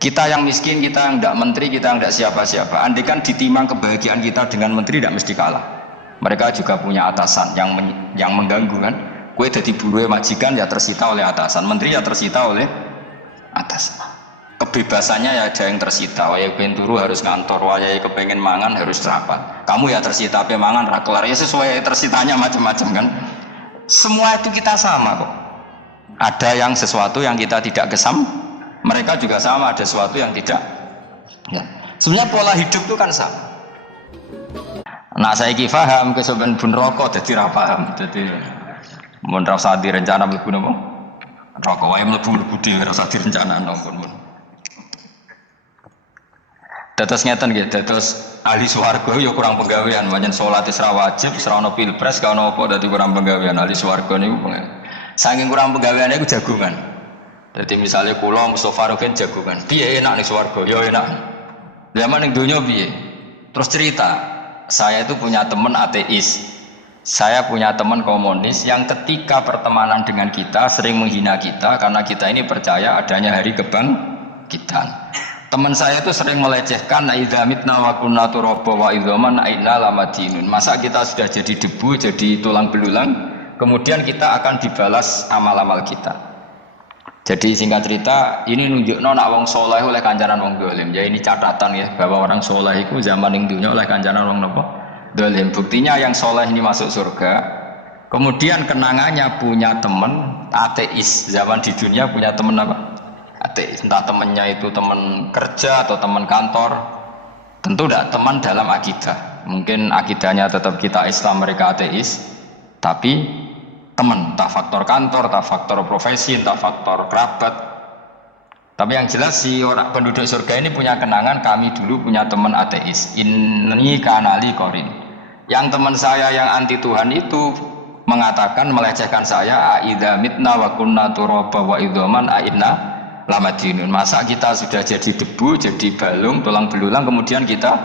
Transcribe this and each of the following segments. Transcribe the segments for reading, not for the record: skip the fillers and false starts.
Kita yang miskin, kita yang tidak menteri, kita yang tidak siapa-siapa. Andai kan ditimang kebahagiaan kita dengan menteri, tidak mesti kalah. Mereka juga punya atasan yang mengganggu kan. Kue jadi buruh majikan ya tersita oleh atasan, menteri ya tersita oleh atasan. Kebebasannya ya ada yang tersita. Wayai pengen turu harus ngantor, wayai kepengen mangan harus rapat. Kamu ya tersita, pe mangan rakelar ya sesuai tersitanya macam-macam kan. Semua itu kita sama kok. Ada yang sesuatu yang kita tidak gesam, mereka juga sama ada sesuatu yang tidak. Ya. Sebenarnya pola hidup itu kan sama. Nah saya paham kesoben bun rokok jadi paham. Jadi mun rasa direncana mlebu napa? Rokok wae mlebu dhewe rasa direncana napa. Dados ngeten nggih, dados ahli swarga ya kurang penggawean, pancen salat wis ra wajib, wis ra ono pilpres, gak ono apa dadi kurang penggawean ahli swarga niku. Saking kurang penggaweane iku jagungan. Jadi misalnya kula Mustofa Rogen jagungan, piye enak ning swarga? Ya enak. Zaman ning donya piye? Terus cerita, saya itu punya teman ateis. Saya punya teman komunis yang ketika pertemanan dengan kita sering menghina kita karena kita ini percaya adanya hari kebangkitan. Teman saya itu sering melecehkan idza mitna wa kunna turaba wa idzaman inna lamadinun. Masa kita sudah jadi debu, jadi tulang belulang, kemudian kita akan dibalas amal-amal kita. Jadi singkat cerita, ini nunjukno nak wong saleh oleh kancanan wong dolim. Ya ini catatan ya bahwa orang saleh itu zaman ning dunya oleh kancanan wong napa? Dolim. Buktinya yang saleh ini masuk surga. Kemudian kenangannya punya teman ateis. Zaman di dunia punya teman apa? Ateis. Entah temannya itu teman kerja atau teman kantor. Tentu tidak teman dalam akidah. Mungkin akidahnya tetap kita Islam, mereka ateis. Tapi teman, entah faktor kantor, entah faktor profesi, entah faktor kerabat. Tapi yang jelas si orang penduduk surga ini punya kenangan, kami dulu punya teman ateis. Ini kanali korin. Yang teman saya yang anti Tuhan itu mengatakan, melecehkan saya, aidza mitna wa kunna turaba wa idzaman inna lamadinun. Masa kita sudah jadi debu, jadi balung, tulang belulang, kemudian kita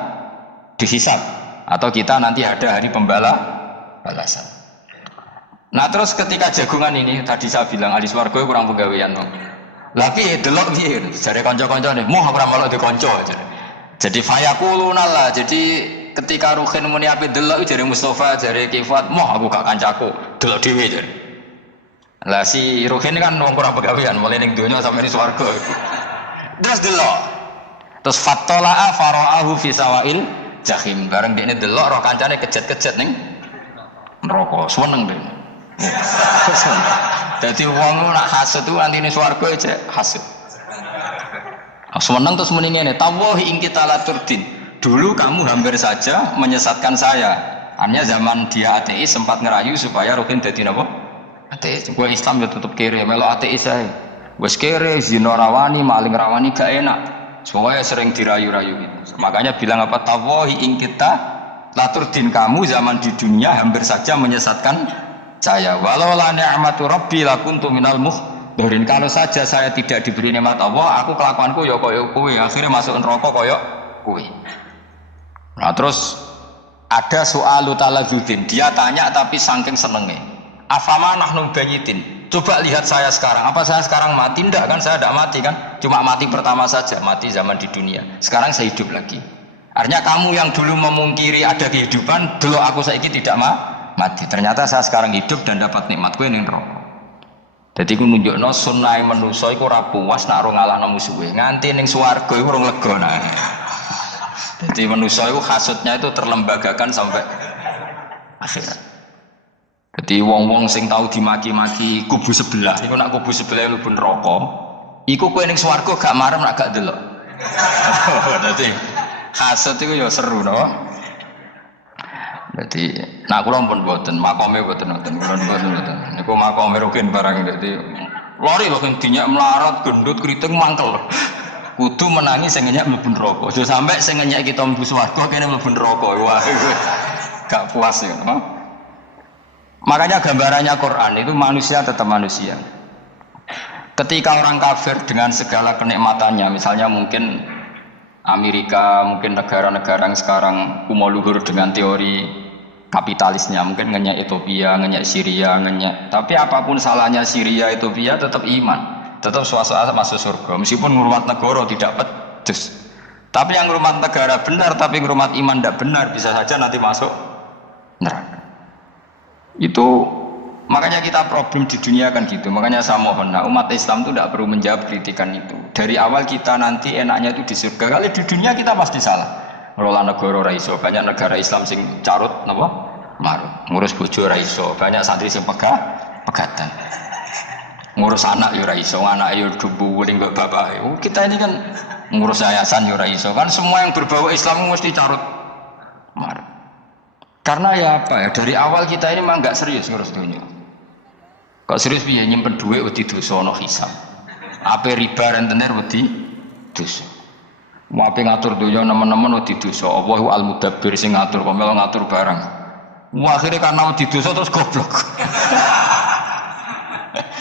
dihisab atau kita nanti ada hari pembalasan. Nah terus ketika jagungan ini tadi saya bilang ahli swarga kurang penggawean. Tapi delok piye jare kanca-kancane, moh ora malah dikanca aja. Jadi fayaquluna lah. Jadi ketika Ruhin muni ape delok jare Mustofa, jare Kifat, moh aku gak kancaku, delok dhewe jare. Lah si Ruhin kan wong kurang penggawean, mulai ning donya sampai ning swarga. Terus delok. Terus fattala'a fara'ahu fi sawail jahim. Bareng dekne delok roh kancane kejet-kejet ning neraka. Seneng dene. Jadi wong nak hasud itu nanti ini swarga aja hasud. Seneng terus muni ngene, tawahi ing kita laturdin. Dulu kamu hampir saja menyesatkan saya. Hanya zaman dia ateis sempat ngerayu supaya Ruhin dadi napa? Ateis. Gua Islam ya tetep kere, melok ateis ae. Wis kere, zina rawani, maling rawani gak enak. Soalnya sering dirayu-rayu gitu. Makanya bilang apa? Tawahi ing kita laturdin, kamu zaman di dunia hampir saja menyesatkan saya. Walau la ni'matu rabbi lakuntu minal muhdharin. Kalau saja saya tidak diberi nikmat Allah, aku kelakuanku ya koyo kowe, akhirnya masuk neraka koyo kowe. Nah terus ada soal taladzudin, dia tanya tapi saking senenge. Afama nahnu bayitin. Coba lihat saya sekarang, apa saya sekarang mati? Enggak kan, saya tidak mati kan, cuma mati pertama saja, mati zaman di dunia. Sekarang saya hidup lagi. Artinya kamu yang dulu memungkiri ada kehidupan, dulu aku saiki tidak mati. Ternyata saya sekarang hidup dan dapat nikmat kuwi ning neraka. Dadi ku nunjukno sunah manusa iku ora puas nak ora ngalahno musuhe. Nganti ning swarga iku ora lega nah. Dadi manusa iku hasudnya itu terlembagakan sampai akhirat. Dadi wong-wong sing tau dimaki-maki kubu sebelah, iku nak kubu sebelah mlebu neraka, iku kowe ning swarga gak marem nak gak delok. Dadi hasud iku ya seru no. Jadi, nak kula pun boten, makome boten wonten, kula boten. Niku makome Ruhin barang dadi lari lho sing dinyak melarat, gendut, kriting mangkel. Kudu menangi sing ngenyek mlebu neraka. Aja sampe sing ngenyek kita mlebu swarga kene mlebu neraka. Wah, gak puas ya, no? Makanya gambarannya Quran itu manusia tetap manusia. Ketika orang kafir dengan segala kenikmatannya, misalnya mungkin Amerika, mungkin negara-negara yang sekarang kumo luhur dengan teori kapitalisnya, mungkin ngenyek Ethiopia, ngenyek Syria, ngenyek. Tapi apapun salahnya Syria, Ethiopia tetap iman, tetap suasana masuk surga. Meskipun ngurmat negara tidak pedes. Tapi yang ngurmat negara benar, tapi ngurmat iman tidak benar, bisa saja nanti masuk neraka. Itu makanya kita problem di dunia kan gitu. Makanya saya mohon, umat Islam itu tidak perlu menjawab kritikan itu. Dari awal kita nanti enaknya itu di surga. Kali di dunia kita pasti salah. Ngelola negara raiso, banyak negara Islam sing carut, napa? Marut. Ngurus bojo raiso, banyak santri sing pegatan. Ngurus anak yo raiso, anak yo dubuling mbak bapak. Kita ini kan ngurus yayasan yo raiso. Kan semua yang berbau Islam mesti carut marut. Karena ya apa ya, dari awal kita ini memang nggak serius ngurus dunia. Kok serius piye nyimpen duit wedi dosa ana hisab. Ape riba rentenir wedi dosa. Mau ape ngatur dunia nemen-nemen wedi dosa. Allahu al-mudabbir sing ngatur, kok melo ngatur barang. Wah, akhirnya karena wedi dosa terus goblok.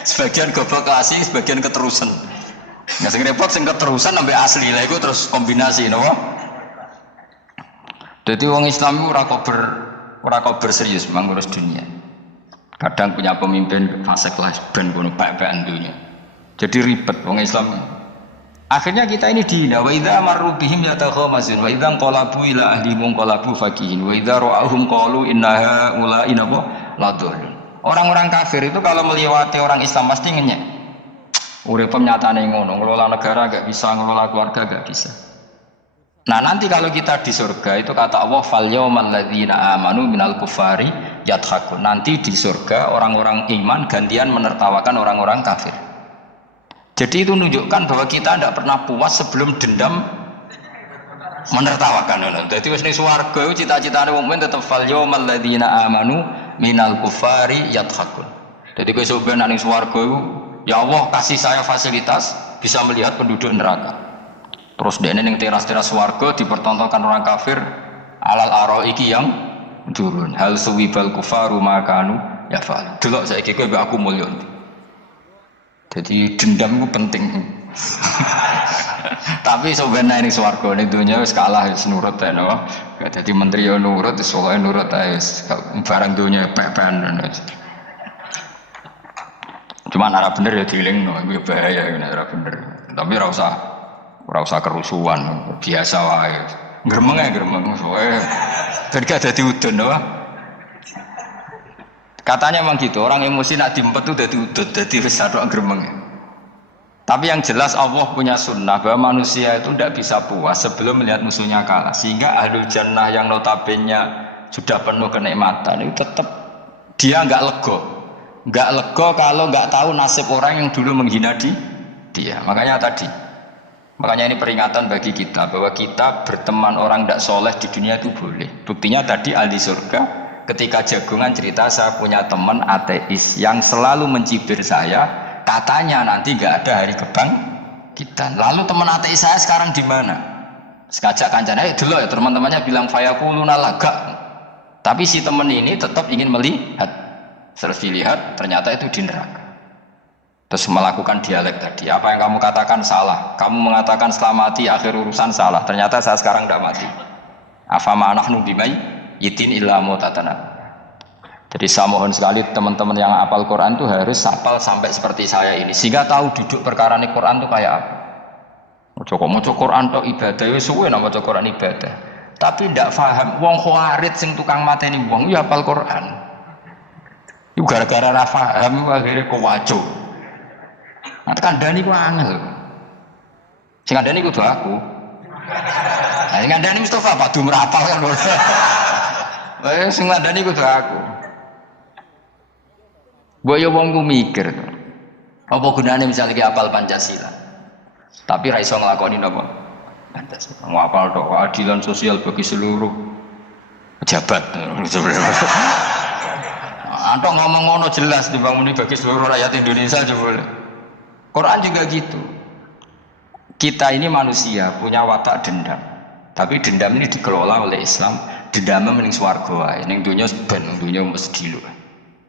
Sebagian goblok asli, sebagian keterusan. Nggak sing repot sing keterusan sampai asli lah itu terus kombinasi, napa? Jadi wong Islam itu ora kober serius mengurus dunia. Kadang punya pemimpin fasik lah ben kono bae-baean dunia. Jadi ribet wong Islam. Akhirnya kita ini dihina. Wa idza marru bihim yatakhamazun wa idza qalabu ila ahlihim qalabu fakihin wa idza ra'ahum qalu innaha ulaina ladhallun. Orang-orang kafir itu kalau melewati orang Islam pasti ngenyek. Urip nyatane ngono, ngelola negara gak bisa, ngelola keluarga gak bisa. Nah nanti kalau kita di surga itu kata Allah fal yawmal ladzina amanu minal kufari yadhakun. Nanti di surga orang-orang iman gantian menertawakan orang-orang kafir. Jadi itu menunjukkan bahwa kita tidak pernah puas sebelum dendam menertawakan. Jadi wis ning swarga cita-citane mukmin tetap fal yawmal ladzina amanu minal kufari yadhakun. Jadi kowe sampeyan ning swarga ya Allah kasih saya fasilitas bisa melihat penduduk neraka. Terus dene ning teras-teras swarga dipertontonkan orang kafir alal araiki yang turun. Hal suwibal kufaru makanu ya fal. Delok saiki kowe mbak aku mulya. Jadi dendam itu penting. Tapi sebenarnya ini swarga ning dunya wis kalah wis nurut ae no. Dadi menteri yo nurut, soalé nurut ae barang dunya pepen. Cuma arah bener ya dilingno, itu bahaya ini arah bener. Tapi ora usah kerusuhan, biasa wae. Gremeng ae gremeng soalé ketika dadi udun no. Katanya memang gitu, orang emosi nak diempet tuh dadi udut, dadi wis sadok gremeng. Tapi yang jelas Allah punya sunnah bahwa manusia itu tidak bisa puas sebelum melihat musuhnya kalah. Sehingga ahlul jannah yang notabene sudah penuh kenikmatan itu tetap dia nggak lego kalau nggak tahu nasib orang yang dulu menghina dia. Makanya ini peringatan bagi kita bahwa kita berteman orang tidak soleh di dunia itu boleh. Buktinya tadi ahli surga ketika jagungan cerita saya punya teman ateis yang selalu mencibir saya. Katanya nanti nggak ada hari kebangkitan. Lalu teman ateis saya sekarang di mana? Sekajak kancana dulu ya teman-temannya bilang fayaquluna laga. Tapi si teman ini tetap ingin melihat. Terus dilihat ternyata itu di neraka. Terus melakukan dialek tadi. Apa yang kamu katakan salah. Kamu mengatakan setelah mati akhir urusan salah. Ternyata saya sekarang tidak mati. Afama nahnu bimai yitin illa mutatana. Jadi saya mohon sekali teman-teman yang hafal Quran itu harus hafal sampai seperti saya ini sehingga tahu duduk perkara ini Quran itu kayak apa. Moco Quran itu ibadah, ya suwe nama moco Quran ibadah. Tapi tidak paham. Wong khawarit sing tukang mateni wong ya hafal Quran. Itu gara-gara ra paham akhirnya kewaco. Nah kandhani ku angel. Sing kandhani kudu aku. Nah sing kandhani Mustafa padu merapal kan. Sing kandhani kudu aku. Boyo wongku mikir, apa gunanya misalnya hafal Pancasila, tapi ra iso nglakoni napa Pancasila. Ngapal tok keadilan sosial bagi seluruh pejabat. Antok ngomong ngono jelas dibangun bagi seluruh rakyat Indonesia jebul. Quran juga gitu. Kita ini manusia punya watak dendam, tapi dendam ini dikelola oleh Islam. Dendamnya mending swarga wae, ning donya ben donya mesti lho.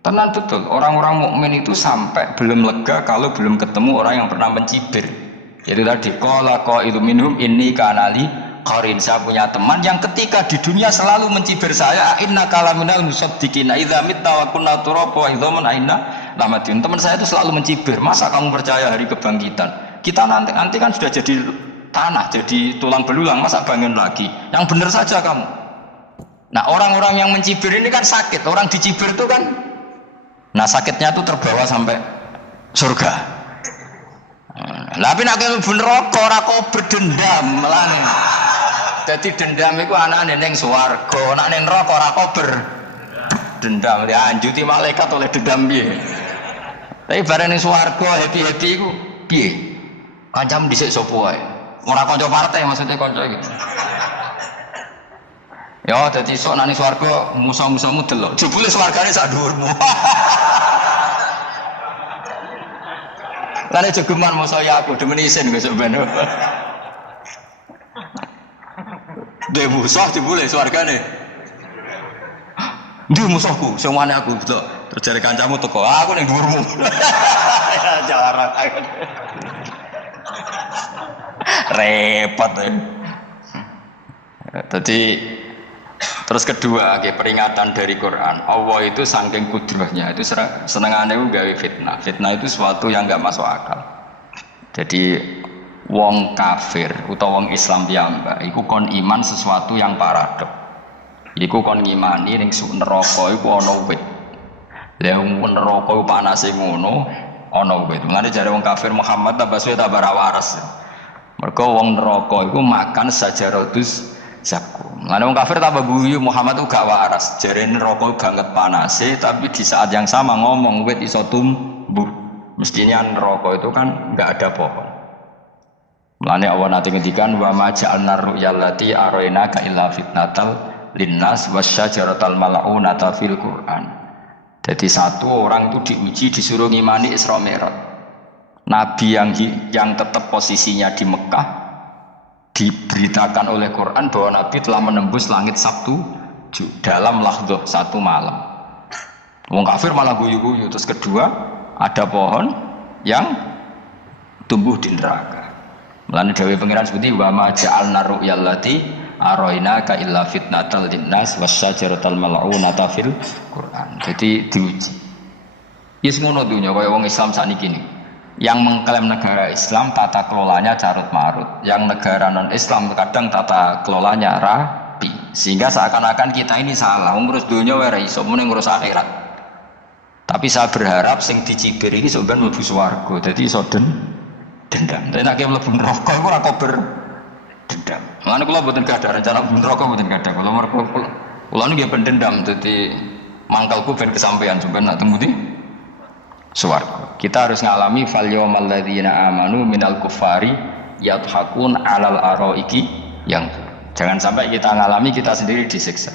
Tenang betul, orang-orang mukmin itu sampai belum lega kalau belum ketemu orang yang pernah mencibir. Jadi tadi qala qailu minhum inni kanali qarin. Saya punya teman yang ketika di dunia selalu mencibir saya, inna kalaminal musaddiqina idza mitna wa kunna turaba wa idzaman aina Madiun, teman saya itu selalu mencibir, masa kamu percaya hari kebangkitan? Kita nanti kan sudah jadi tanah, jadi tulang belulang, masa bangun lagi? Yang benar saja kamu. Nah orang-orang yang mencibir ini kan sakit, orang dicibir itu kan, nah sakitnya itu terbawa sampai surga. Tapi nak kamu bener rokok, rokok berdendam, melane. Jadi dendam itu anak neng swarga, nak neng rokok, rokok berdendam. Dianjuti malaikat oleh dendam dia. Tapi barang neng swarga happy itu, piye? Kancam dhisik sapa wae. Ora kanca partai maksudnya kanca gitu. Ya dadi sok nang swarga musuh-musuhmu delok. Jebule swargane sak dhuwurmu. Lane jogeman musuh ya aku demen isin besok ben. Dhe musuh jebule swargane. Ndi musuhku, semane aku delok. Terus jare kancamu teko, aku ning dhuwurmu. Jarak. Repot ya. Jadi terus kedua, peringatan dari Quran. Allah itu saking kudrahnya itu senengannya gawe fitnah. Fitnah itu sesuatu yang nggak masuk akal. Jadi wong kafir utawa wong Islam piyambak iku kon iman sesuatu yang paradok. Iku kon ngimani ning neraka iku ana wit. Lah neraka iku panase ngono, ana wit. Mengane jare wong kafir Muhammad tambah suwe tambah ra waras. Mergo wong neraka iku makan sajaratus zakum. Mengane wong kafir tambah guyu Muhammad itu gak waras. Jare neraka banget panase tapi di saat yang sama ngomong wit iso tumbuh. Mestinya neraka itu kan enggak ada pohon. Mengane Allah nanti ngendikan wa ma ja'alna ru'yallati arainaka illa fitnatal linnas wasyajaratal mal'unata fil Qur'an. Jadi satu orang itu diuji disuruh ngimani Isra Mi'raj. Nabi yang tetap posisinya di Mekah diberitakan oleh Quran bahwa Nabi telah menembus langit Sabtu dalam lahdoh satu malam. Wong kafir malah guyu-guyu. Terus kedua ada pohon yang tumbuh di neraka. Melani Dewi Pengiran seperti wa ma ja'alna ru'yallati arainaka illa fitnatal linnas wasyajaratal mal'unata fil Quran. Jadi diuji. Yes ngono dunya kaya wong Islam sakniki iki. Yang mengklaim negara Islam tata kelolanya carut marut, yang negara non Islam kadang tata kelolanya rapi, sehingga seakan-akan kita ini salah ngurus dunia ora iso mung ngurus akhirat. Tapi saya berharap sing dicibir iki sampeyan mlebu swarga, dadi iso dendam. Tapi nek mlebu neraka iku ora kober dendam. Lan kula mboten gadah rencana mlebu neraka mboten gadah. Kula mergo kula niki pendendam dadi mangkalku ben kesampaian sampeyan nak temu di swarga. Kita harus ngalami fal yawmal ladzina amanu minal kuffari yadhakun alal araiki yang jangan sampai kita ngalami kita sendiri disiksa.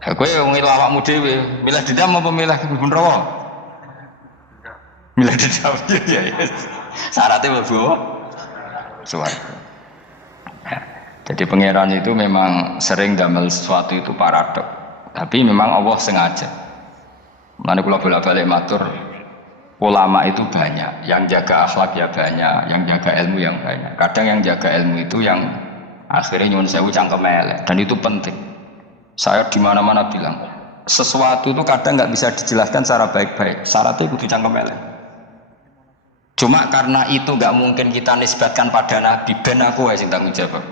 Ha kowe wong awakmu dhewe milih dendam apa milih neraka? Milih dendam ya. Syaratnya mlebu swarga. Jadi pangeran itu memang sering damel sesuatu itu paradok. Tapi memang Allah sengaja. Mulane kula bolak-balik matur, ulama itu banyak, yang jaga akhlak ya banyak, yang jaga ilmu yang banyak. Kadang yang jaga ilmu itu yang akhirnya nyuwun sewu cangkem elek, dan itu penting. Saya di mana-mana bilang, sesuatu itu kadang nggak bisa dijelaskan secara baik-baik. Syaratnya kudu cangkem elek. Cuma karena itu nggak mungkin kita nisbatkan pada Nabi, ben aku sing tanggung jawab.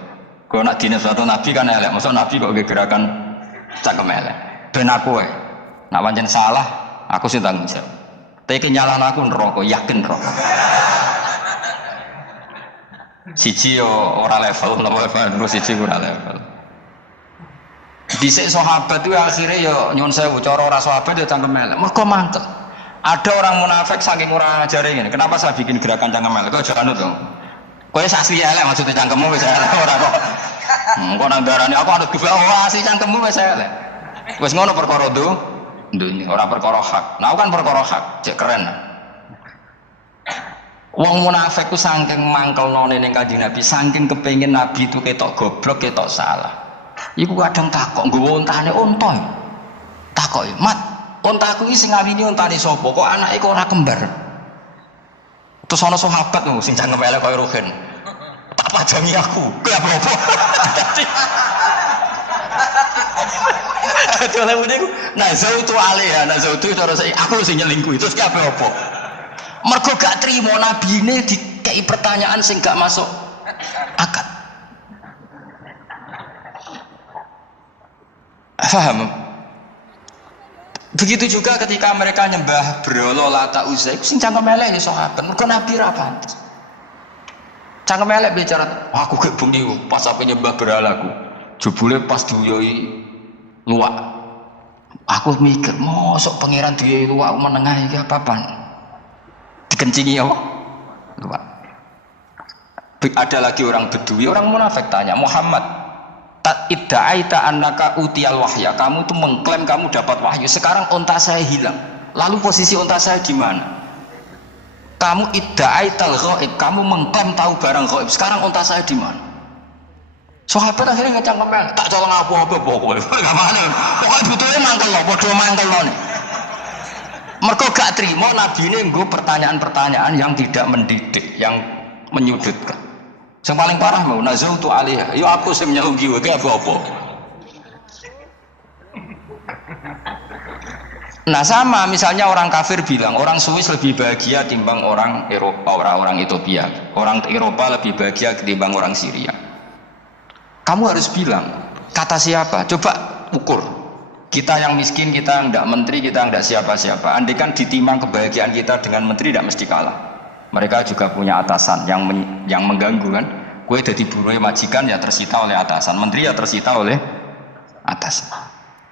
Kalau nak dinas suatu Nabi kan elek, maksud Nabi kok gerakan cangkem elek. Ben aku nak pancen salah, aku sing tanggung jawab. Tapi kenyalan aku neraka, yakin neraka. Siji yo ora level, nomor siji ora level. Dhisik sahabat itu akhirnya yo nyuwun sewu cara ora sahabat yo cangkem elek. Mergo mantep. Ada orang munafik saking ora ajare ngene. Kenapa saya bikin gerakan cangkem elek? Kok aja anut dong. Kowe asli elek maksudnya cangkemmu wis elek ora kok. Kok nang darane aku anut gefe asli cangkemmu wis elek. Wis ngono perkara dunya ora perkara hak. Nah kan perkara hak, cek keren. Wong munafik ku saking mangkelnone ning Kanjeng Nabi, saking kepengin Nabi itu ketok goblok, ketok salah. Iku kadang takok nggowo untane unta. Takoki, "Mat, untaku iki sing ngawini untane sapa? Kok anake kok ora kembar?" Terus ana sahabat lho sing cangkem elek kaya Ruhin. "Tak pajangi aku." Kowe apa-apa? Dadi oleh muni ku nazautu alaiha, nazautu cara aku sing nyelingkuh itu kabeh apa? Mergo gak trimo nabine dikei pertanyaan sing gak masuk akal. Paham? Begitu juga ketika mereka nyembah berhala Lata Uzza, iku sing cangkem elek ya sahabat. Mergo Nabi ra pantes. Cangkem elek bicara, aku gak bengi pas apa nyembah berhalaku. Jebule pas duyoi luwak. Aku mikir, mosok pangeran duyoi luwak menengah iki apa-apaan. Dikencingi apa? Luwak. Ada lagi orang Bedui, orang munafik tanya, Muhammad, idda'aita annaka utiyal wahya, kamu tuh mengklaim kamu dapat wahyu, sekarang unta saya hilang, lalu posisi unta saya di mana? Kamu idda'aital ghaib, kamu mengklaim tahu barang ghaib, sekarang unta saya di mana? Sahabat akhirnya ngecangkemen, tak colong apa-apa pokoknya gak mana, pokoknya betulnya mangkel loh, bodoh mangkel loh nih. Mereka gak terima Nabi ini nggo pertanyaan-pertanyaan yang tidak mendidik, yang menyudutkan. Yang paling parah mau nazautu alaiha, yo aku sing nyelungi wae apa-apa. Nah sama misalnya orang kafir bilang orang Swiss lebih bahagia timbang orang Eropa, orang Ethiopia. Orang Eropa lebih bahagia ketimbang orang Syria. Kamu harus bilang kata siapa? Coba ukur. Kita yang miskin, kita yang tidak menteri, kita yang tidak siapa-siapa. Andai kan ditimbang kebahagiaan kita dengan menteri tidak mesti kalah. Mereka juga punya atasan yang mengganggu kan. Kue jadi buruh majikan ya tersita oleh atasan, menteri ya tersita oleh atasan.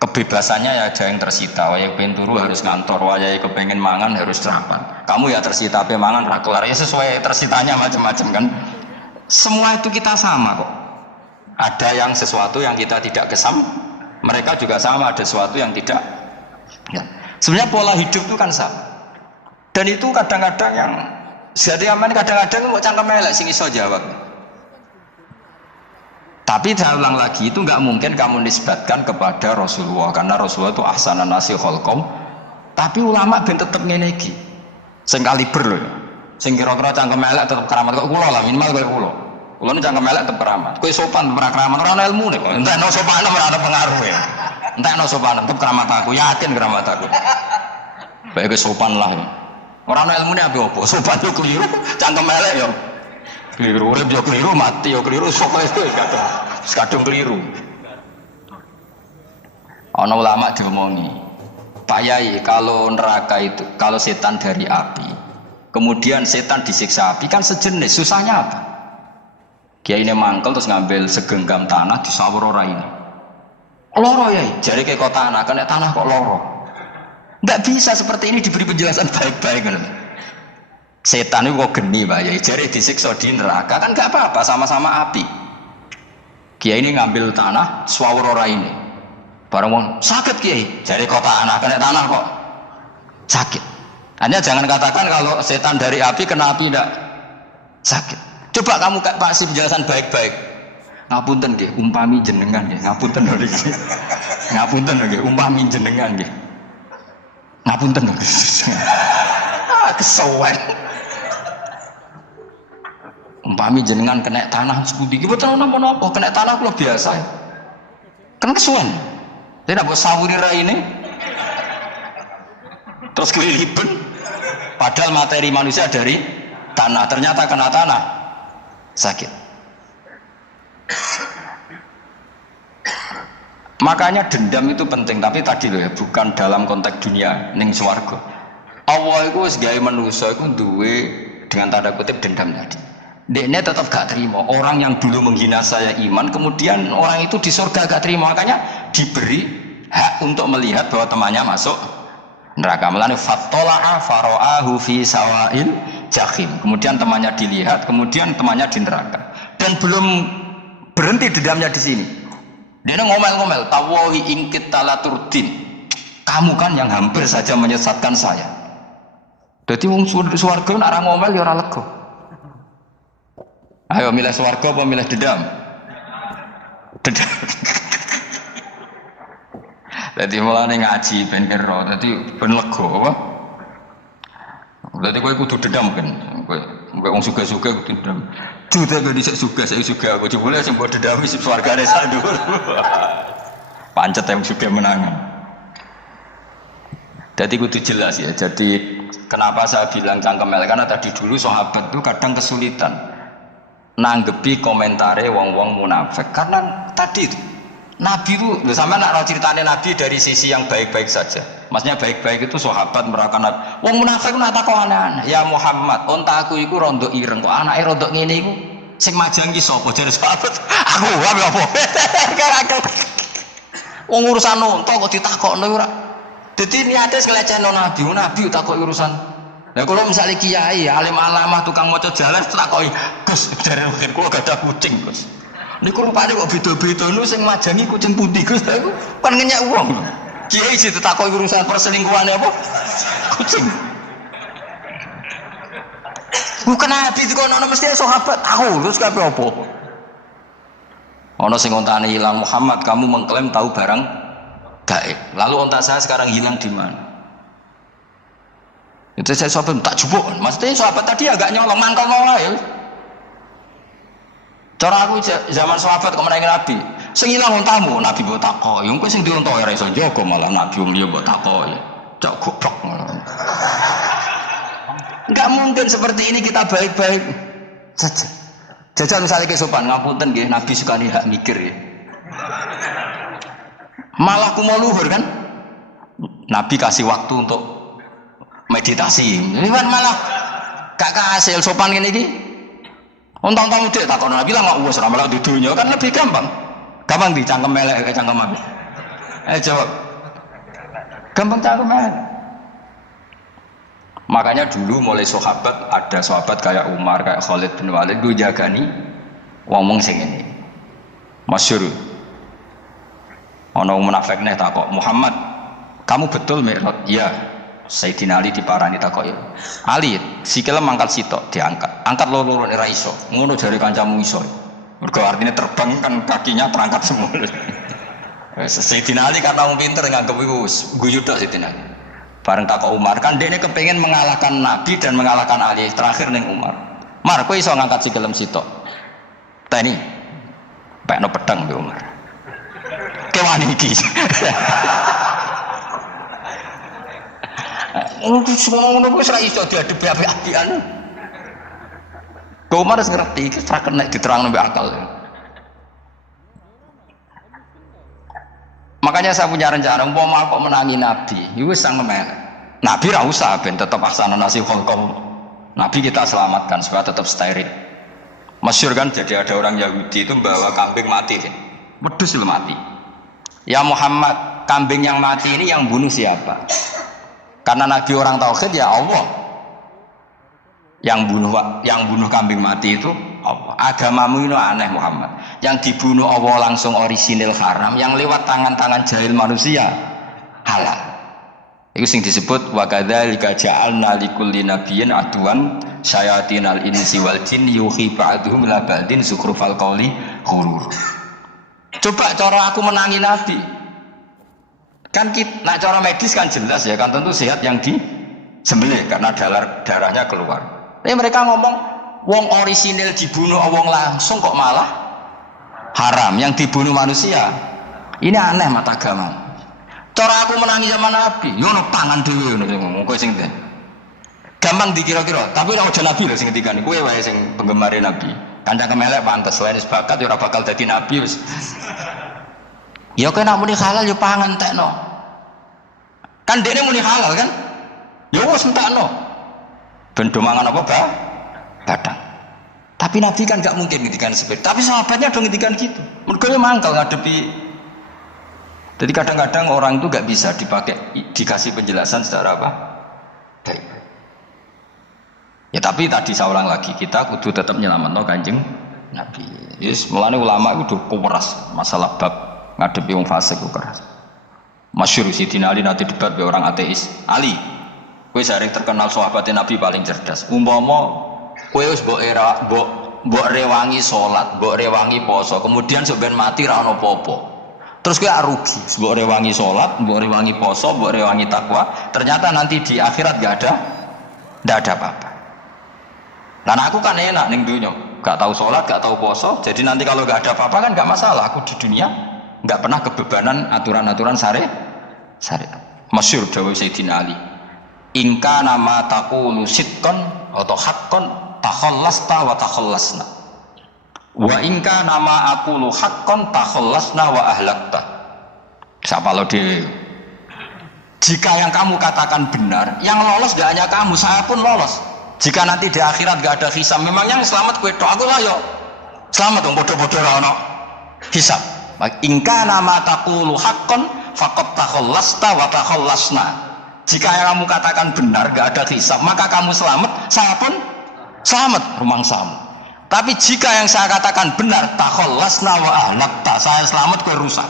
Kebebasannya ya ada yang tersita. Wayai pengen turu harus ngantor, wayai kepengen mangan harus serapan. Kamu ya tersita pe mangan rakelar ya sesuai tersitanya macam-macam kan. Semua itu kita sama kok. Ada yang sesuatu yang kita tidak kesam, mereka juga sama ada sesuatu yang tidak. Ya. Sebenarnya pola hidup itu kan sama. Dan itu kadang-kadang yang jadi aman kadang-kadang mau cangkem elek sing iso jawab. Tapi saya ulang lagi itu nggak mungkin kamu nisbatkan kepada Rasulullah karena Rasulullah itu ahsanan nasi kholqom. Tapi ulama ben tetep ngene iki. Sing kaliber lho. Sing kira-kira cangkem elek tetep keramat kok kula lah minimal koyo kula. Kula nek cangkem elek tetep keramat. Kowe sopan ora keramat ora ana ilmune kok. Entekno sopan ora ada pengaruhe. Entekno sopan tetep keramat aku, yakin keramat aku. Baik kowe sopan lah. Orang ilmu ini apa? Sopan itu keliru, cangkem elek ya keliru, urip ya keliru, mati ya keliru, sopan itu kadung keliru. Ana ulama diomongi, Pak Yai, kalau neraka itu, kalau setan dari api, kemudian setan disiksa api, kan sejenis, susahnya apa? Kiai ini mangkel terus ngambil segenggam tanah disawur orang ini. Loro ya, jadi kayak kok tanah, kena tanah kok loro. Nggak bisa seperti ini diberi penjelasan baik-baik. Setan itu kok geni Pak Yai, jadi disiksa di neraka kan nggak apa-apa, sama-sama api. Kiai ini ngambil tanah, swawur ora ini. Barang wong sakit Kiai, jadi kok tanah, kena tanah kok sakit. Hanya jangan katakan kalau setan dari api kena api tidak sakit. Coba kamu kasih penjelasan baik-baik. Ngapunten nggih, umpami jenengan nggih, ngapunten lho iki. Ngapunten nggih, umpami jenengan nggih. Ngapunten dong. Kesuwen. Umpami jenengan kena tanah sepundi iki boten napa-napa, kena tanah kula biasa. Kan kesuwen. Tidak mbok sawuri raine. Terus keliliben. Padahal materi manusia dari tanah, ternyata kena tanah sakit. Makanya dendam itu penting, tapi tadi loh ya, bukan dalam konteks dunia ning swarga. Allah itu wis gawe manusa iku duwe dengan tanda kutip dendam tadi. Dekne tetap gak terima. Orang yang dulu menghina saya iman, kemudian orang itu di surga gak terima, makanya diberi hak untuk melihat bahwa temannya masuk neraka. Melane fattala'a fara'ahu fi sawa'il jahim. Kemudian temannya dilihat, kemudian temannya di neraka. Dan belum berhenti dendamnya di sini. Dia ngomel-ngomel, tawahi ingkit talaturdin. Kamu kan yang hampir saja menyesatkan saya. Jadi wong swarga nek ngomel ya ora lega. Ayo milih swarga apa milih dendam? Dendam. Jadi mulane ngaji ben kira, dadi ben lega apa? Dadi kowe kudu dendam kan. Kowe wong suga-suga kudu dendam. Juta gak bisa suga, saya suga. Aku coba sing mbok dendami sip swargane sak dhuwur. Pancet yang juga menangan. Jadi kudu jelas ya. Jadi kenapa saya bilang cangkem elek, karena tadi dulu sahabat itu kadang kesulitan nanggepi komentare wong-wong munafik karena tadi itu Nabi itu sama nak ceritanya Nabi dari sisi yang baik-baik saja. Maksudnya baik-baik itu sahabat mereka Nabi. Wong munafik nak takok aneh-aneh. Ya Muhammad, onta aku iku rondo ireng kok anake rondo ngene iku sing majang ki sapa jare sahabat? Aku apa? Wong urusan onta kok ditakokno ora. Dadi niate ngelecehno Nabi, Nabi takok urusan. Lah kalau misalnya kiai, alim alamah, tukang maca jalan takoki, Gus, jare mungkin kula gak ada kucing, Gus. Niku rupane kok beda-beda nu sing majangi kucing putih, Gus. Iku kan ngenyak wong. Kiai sih takoki urusan perselingkuhane apa? Kucing. Bukan Nabi itu kono mesti sahabat aku, terus kabeh apa? Ono sing ontane hilang Muhammad, kamu mengklaim tahu barang gaib. Lalu onta saya sekarang hilang di mana? Itu saya sahabat tak jupuk. Maksudnya sahabat tadi agak nyolong mangkal nolak ya. Cara aku zaman sahabat kok menangi Nabi. Sing hilang ontamu, Nabi mbok takoki. Engko sing diontok ora iso njaga malah Nabi yo mbok takoki. Cok goblok. Enggak mungkin seperti ini kita baik-baik saja. Jajal misalnya ke sopan ngapunten nggih, Nabi sukani hak mikir ya. Malah kumo luhur kan? Nabi kasih waktu untuk meditasi. Ini kan malah gak kasil sopan ini iki. Untang tamu dek takon Nabi lah nggak usah malah di dunia kan lebih gampang. Gampang dicangkem melek ke cangkem Nabi. Jawab. Gampang cangkem melek. Makanya dulu mulai sahabat, ada sahabat kayak Umar, kayak Khalid bin Walid gue jagani ngomong sing ini. Masyhur. Ono munafik nih takok, Muhammad, kamu betul Mi'raj? Ya. Sayyidina Ali diparani takok ya. Ali, sikile mangkat sitok diangkat. Angkat loro-loro ora iso. Ngono jare kancamu iso. Mergo artine terbang kan kakinya terangkat semua. Sayyidina Ali kan wong pinter nganggep iku guyu tok Sayyidina Ali. Bareng takok Umar, kan dekne kepengin mengalahkan Nabi dan mengalahkan Ali. Terakhir ning Umar. Mar, kowe iso ngangkat sikilem sitok. Tani. Pekno pedang mbek Umar. Kewan iki. Semua ngono wis ra iso diadepi apik-apikan. Umar wis ngerti iki ra kena diterangno mbek akal. Makanya saya punya rencana umpama kok menangi Nabi, iku sang melek. Nabi ra usah ben tetep asana nasi kholqom. Nabi kita selamatkan supaya tetap steril. Masyhur kan jadi ada orang Yahudi itu membawa kambing mati. Wedhus lho mati. Ya Muhammad, kambing yang mati ini yang bunuh siapa? Karena Nabi orang tauhid ya Allah. Yang bunuh kambing mati itu Allah. Agamamu ini aneh Muhammad. Yang dibunuh Allah langsung orisinil haram, yang lewat tangan-tangan jahil manusia halal. Itu sing disebut wa kadzalika ja'alna likulli nabiyyin aduwan syayatinal insi wal jin yuhi ba'dhum ila ba'din zukhrufal qawli ghurur. Coba cara aku menangi Nabi. Kan nak cara medis kan jelas ya, kan tentu sehat yang disembelih karena darahnya keluar. Tapi mereka ngomong wong orisinil dibunuh wong langsung kok malah haram, yang dibunuh manusia. Ini aneh mata agama. Cara aku menangi sama Nabi, yo no pangan dhewe ngono sing ngomong kowe sing ten. Gampang dikira-kira, tapi ora aja Nabi lho sing ngendikane, kowe wae sing penggemar Nabi. Kancang kemelek pantes wae wis bakat ya ora bakal dadi nabi wis. Ya kowe nak muni halal yo pangan tekno. Kan dekne muni halal kan? Ya wis entekno. Ben do mangan apa badang. Tapi Nabi kan gak mungkin ngendikan seperti itu. Tapi sahabatnya dong ngendikan gitu. Mergo mangkal ngadepi. Jadi kadang-kadang orang itu gak bisa dikasih penjelasan secara apa? Baik. Ya tapi tadi saya ulang lagi, kita kudu tetap nyelametno Kanjeng Nabi. Yes, mulane ulama itu udah keras masalah bab ngadepi wong fasik ku keras. Masyhur Sidina Ali nanti debat be orang ateis. Ali, kowe sering terkenal sahabatnya Nabi paling cerdas. Umpama kowe wis mbok rewangi salat, mbok rewangi poso, kemudian sampeyan mati ra ono apa-apa. Terus kowe rugi, mbok rewangi salat, mbok rewangi poso, mbok rewangi takwa, ternyata nanti di akhirat ndak ada apa-apa. Nah aku kan enak ning dunya, gak tahu sholat, gak tahu poso, jadi nanti kalau gak ada apa-apa kan gak masalah, aku di dunia enggak pernah kebebanan aturan-aturan syariat. Masyhur dawuh Sayyidina Ali. Ingka nama taqulu sidqan atau haqqan takhallasta wa takhallasna. Wa ingka nama aqulu haqqan takhallasna wa ahlakta. Siapa lo di? Jika yang kamu katakan benar, yang lolos gak hanya kamu, saya pun lolos. Jika nanti di akhirat gak ada hisab, memang yang selamat kue tok, aku lah yo. Selamat dong, bodoh-bodoh ono hisab. Ingka nama taqulu haqqan faqad takhallasta wa takhallasna. Jika yang kamu katakan benar, gak ada hisab, maka kamu selamat, saya pun selamat, rumangsamu. Tapi jika yang saya katakan benar, takhallasna wa ahlakta, saya selamat, kowe rusak.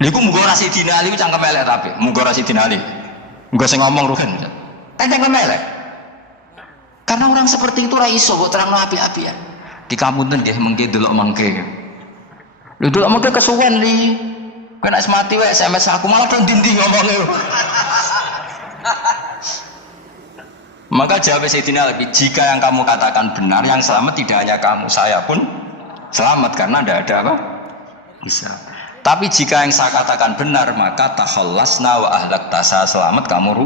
Niku muga ora Sidina Ali cangkem elek tapi, muga ora Sidina Ali. Muga sing ngomong ruhen. Cangkem elek. Karena orang seperti itu ora iso kok terangno api-apian. Di kamunten nggih mengke delok mangke. Lho delok mangke kesuwen li. Kan es mati wae SMS aku malah kan dinding ngomongnya. Maka jawab Sayyidina Ali, jika yang kamu katakan benar, yang selamat tidak hanya kamu, saya pun selamat karena tidak ada apa? Bisa. Tapi jika yang saya katakan benar, maka takhallasna wa ahlakta, saya selamat, kamu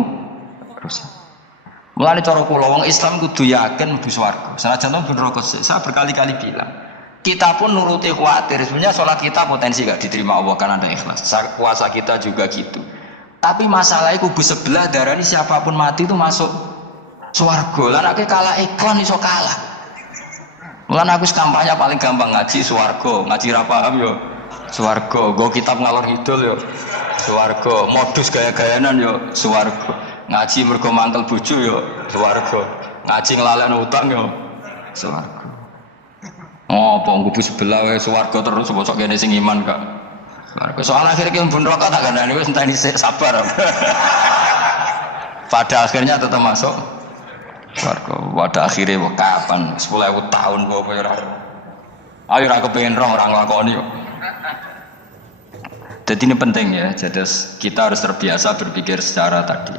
rusak. Mulane cara kula wong Islam kudu yakin mlebu swarga. Senajan to ben neraka. Saya berkali-kali bilang, kita pun nuruti khawatir, sebenarnya sholat kita potensi gak diterima Allah karena ada ikhlas. Puasa kita juga gitu. Tapi masalahnya kubu sebelah darah ini siapapun mati itu masuk swarga. Lah nek kalah ikon iso kalah. Mulane aku kampanye paling gampang ngaji swarga, ngaji ra paham yo swarga, go kitab ngalor ngidul yo swarga, modus gaya-gayanan yo swarga. Ngaji mergo mantel bojo yo swarga. Ngaji nglalekno utang yo swarga. Oh, kubu sebelah wae swarga terus bosok kene sing iman kak. Swarga. Soal akhirnya ki mbun neraka tak kandhani wis enteni sabar. Pada akhirnya tetap masuk swarga. Pada akhirnya kapan 10.000 tahun kok ora. Ayo ora kepengin roh ora nglakoni kok. Jadi ini penting ya. Jadi kita harus terbiasa berpikir secara tadi.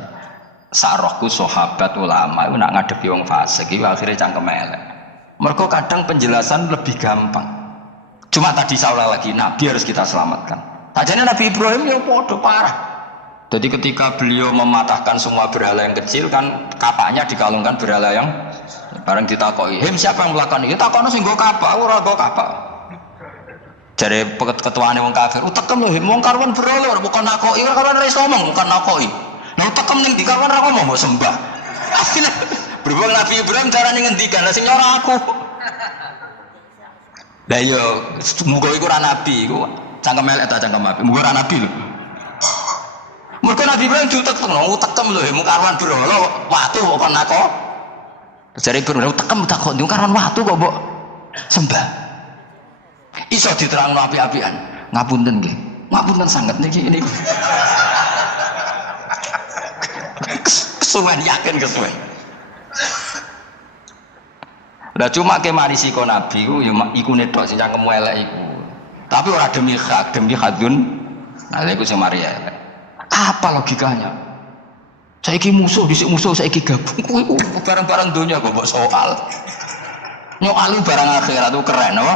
Sarohku sahabat ulama itu nak ngadepi wong fasik iki akhirnya cangkem elek. Mereka kadang penjelasan lebih gampang. Cuma tadi saya ulang lagi, Nabi harus kita selamatkan. Tajanya Nabi Ibrahim ya podo parah. Jadi ketika beliau mematahkan semua berhala yang kecil kan kapaknya dikalungkan berhala yang bareng ditakoi. Him siapa yang melakukan ini? Takono sing nggo kapak, ora nggo kapak. Jare ketuane wong kafir, utekem lho him wong karwan berhala bukan nakoi, ora karwan ora iso ngomong bukan nakoi. Nah utekem ning dikarwan ora ngomong mbok sembah. Berhubung Nabi Ibrahim carane ngendikan, lah sing nyora aku. Lah yo muga iku ora nabi, iku cangkem elek ta cangkem apik. Muga ora nabi lho. Mergo Nabi Ibrahim utekem lho, mung karwan berhala watu kok nako. Jare Ibrahim utekem tak kok karwan watu kok mbok sembah. Iso diterangno apik-apikan. Ngapunten nggih. Ngapunten sanget niki niku. Kesuwen yakin kesuwen. Lah cuma ke marisiko Nabi ku ya iku netok sing cangkemmu elek iku. Tapi ora demi hak, demi hadun. Nah iku sing mari elek. Apa logikanya? Saiki musuh dhisik musuh saiki gabung kuwi barang-barang donya kok mbok soal. Nyoali barang akhirat itu keren apa?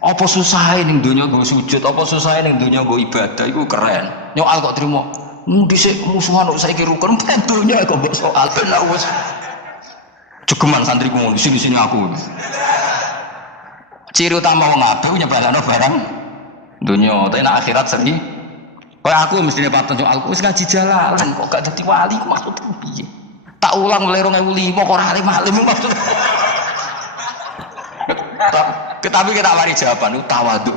Apa susahe ning donya nggo sujud, apa susahe ning donya nggo ibadah iku keren. Nyoal kok trimo. Dhisik musuhan kok saiki rukun donya kok mbok soal ben wis jegeman santriku di sini aku. Ciri utama wong apik nyebalano barang dunia, tapi nak akhirat seri. Kayak aku mestinya patut soal aku wis ngaji jalalan kok gak dadi wali ku maksudku piye? Tak ulang mulai 2005 kok ora alim-alim maksud. Tapi kita mari jawaban tawadhu.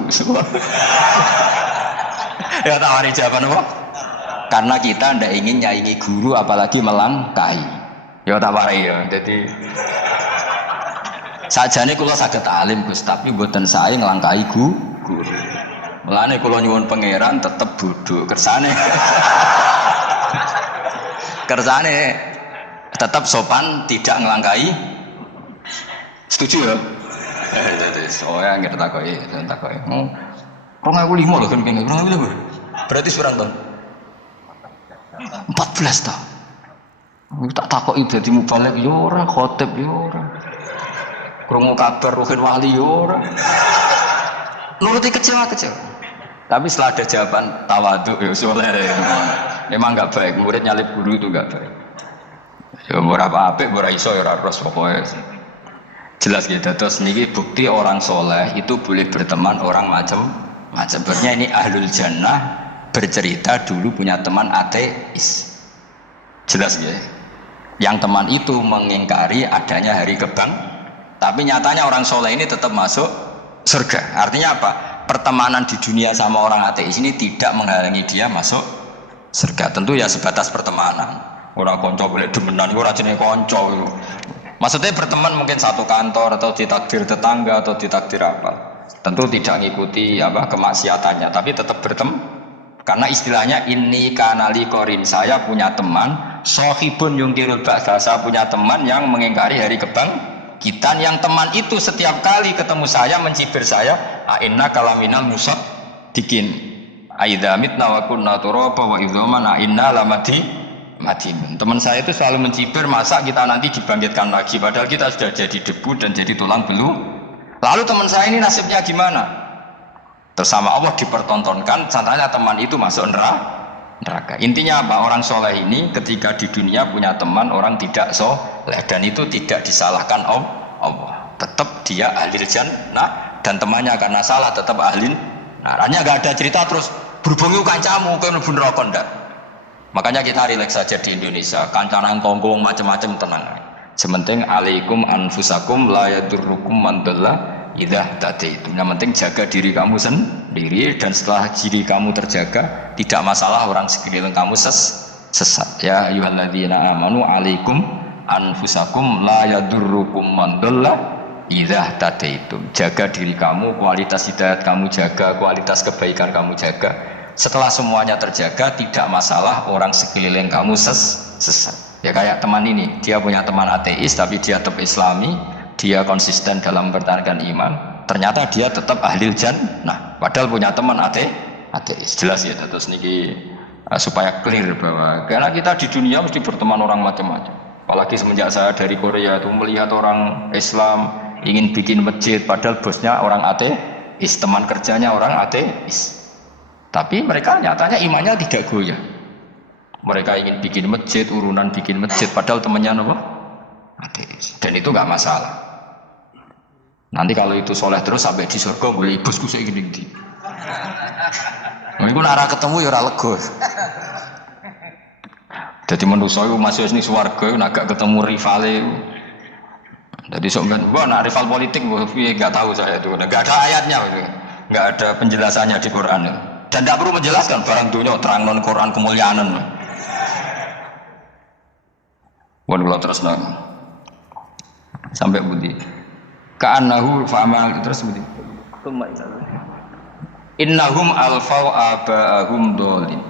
Ya tawari jawaban apa? Karena kita ndak ingin nyaingi guru apalagi melangkai. Ya tak warai ya. Jadi sajane kula saged alim Gus, tapi mboten sae nglangkahi guru. Mulane kula nyuwun pangeran tetep bodho kersane. Kersane tetap sopan, tidak ngelangkai. Setuju ya? Soalnya nggak takoki. 2005 loh kan pengen 2005. Berarti seorang tahun 14 tahun. Tak takoki dadi mubalek ya ora, khotib ya ora. Krungu kabar ruhin wali ya ora. nuruti kecewa. Tapi setelah ada jawaban tawadhu ya soleh ya. Memang nggak baik, murid nyalip guru itu nggak baik. Ya berapa apik, berapa iso ya harus pokoknya. Jelas gitu. Terus niki bukti orang soleh itu boleh berteman orang macam-macam. Berarti ini ahlul jannah bercerita dulu punya teman ateis. Jelas ya. Yang teman itu mengingkari adanya hari kebang, tapi nyatanya orang soleh ini tetap masuk surga. Artinya apa? Pertemanan di dunia sama orang ateis ini tidak menghalangi dia masuk surga. Tentu ya sebatas pertemanan. Orang konco boleh demenan, orang jenis konco. Maksudnya berteman mungkin satu kantor atau ditakdir tetangga atau ditakdir apa. Tentu tidak ngikuti apa kemaksiatannya, tapi tetap berteman. Karena istilahnya ini kanali korin, saya punya teman. Sohibun yungkirul ba'sa, saya punya teman yang mengingkari hari kebangkitan. Yang teman itu setiap kali ketemu saya mencibir saya, inna kalaminal musab dikin aidha mitna wa kunna turaba wa idzaman inna lamati mati. Teman saya itu selalu mencibir, masa kita nanti dibangkitkan lagi, padahal kita sudah jadi debu dan jadi tulang beluh. Lalu teman saya ini nasibnya gimana? Terus sama Allah dipertontonkan, contohnya teman itu masuk neraka. Intinya apa? Orang soleh ini ketika di dunia punya teman orang tidak soleh, dan itu tidak disalahkan Allah. Tetap dia ahli jannah, dan temannya karena salah tetap ahli. Nah, hanya nggak ada cerita terus berhubungi kancamu ke mlebu neraka ndak. Makanya kita rileks saja di Indonesia, kancanan tonggong macam-macam tenang. Sementing alaikum anfusakum la yadurrukum man dhalla idza tadaitum. Yang penting jaga diri kamu sendiri, dan setelah diri kamu terjaga, tidak masalah orang sekeliling kamu sesat. Ya ayyuhalladzina amanu alaikum anfusakum la yadurrukum man dhalla idza tadaitum. Jaga diri kamu, kualitas hidayat kamu jaga, kualitas kebaikan kamu jaga. Setelah semuanya terjaga, tidak masalah orang sekeliling kamu sesat. Ya kayak teman ini, dia punya teman ateis tapi dia tetap islami, dia konsisten dalam mempertahankan iman. Ternyata dia tetap ahli jannah, padahal punya teman ateis. Jelas ya, terus niki supaya clear bahwa karena kita di dunia mesti berteman orang macam-macam. Apalagi semenjak saya dari Korea itu melihat orang Islam ingin bikin masjid, padahal bosnya orang ateis, teman kerjanya orang ateis. Tapi mereka nyatanya imannya tidak goyah. Mereka ingin bikin masjid, urunan bikin masjid, padahal temannya apa? Ateis. Dan itu nggak masalah. Nanti kalau itu soleh terus sampai di surga, boleh bosku saya gini-gini. Mereka nara ketemu ya ora lega. Jadi manusia itu masih ini swarga, agak ketemu rivale. Jadi sebenarnya, wah, nak rival politik, nggak tahu saya itu, nggak ada ayatnya, nggak ada penjelasannya di Quran. Dan tidak perlu menjelaskan barang dunia terang non Quran kemuliaan. Wan kalau terus sampai budi. Ka'annahu fa'amal terus budi. Innahum alfau aba'ahum dolin.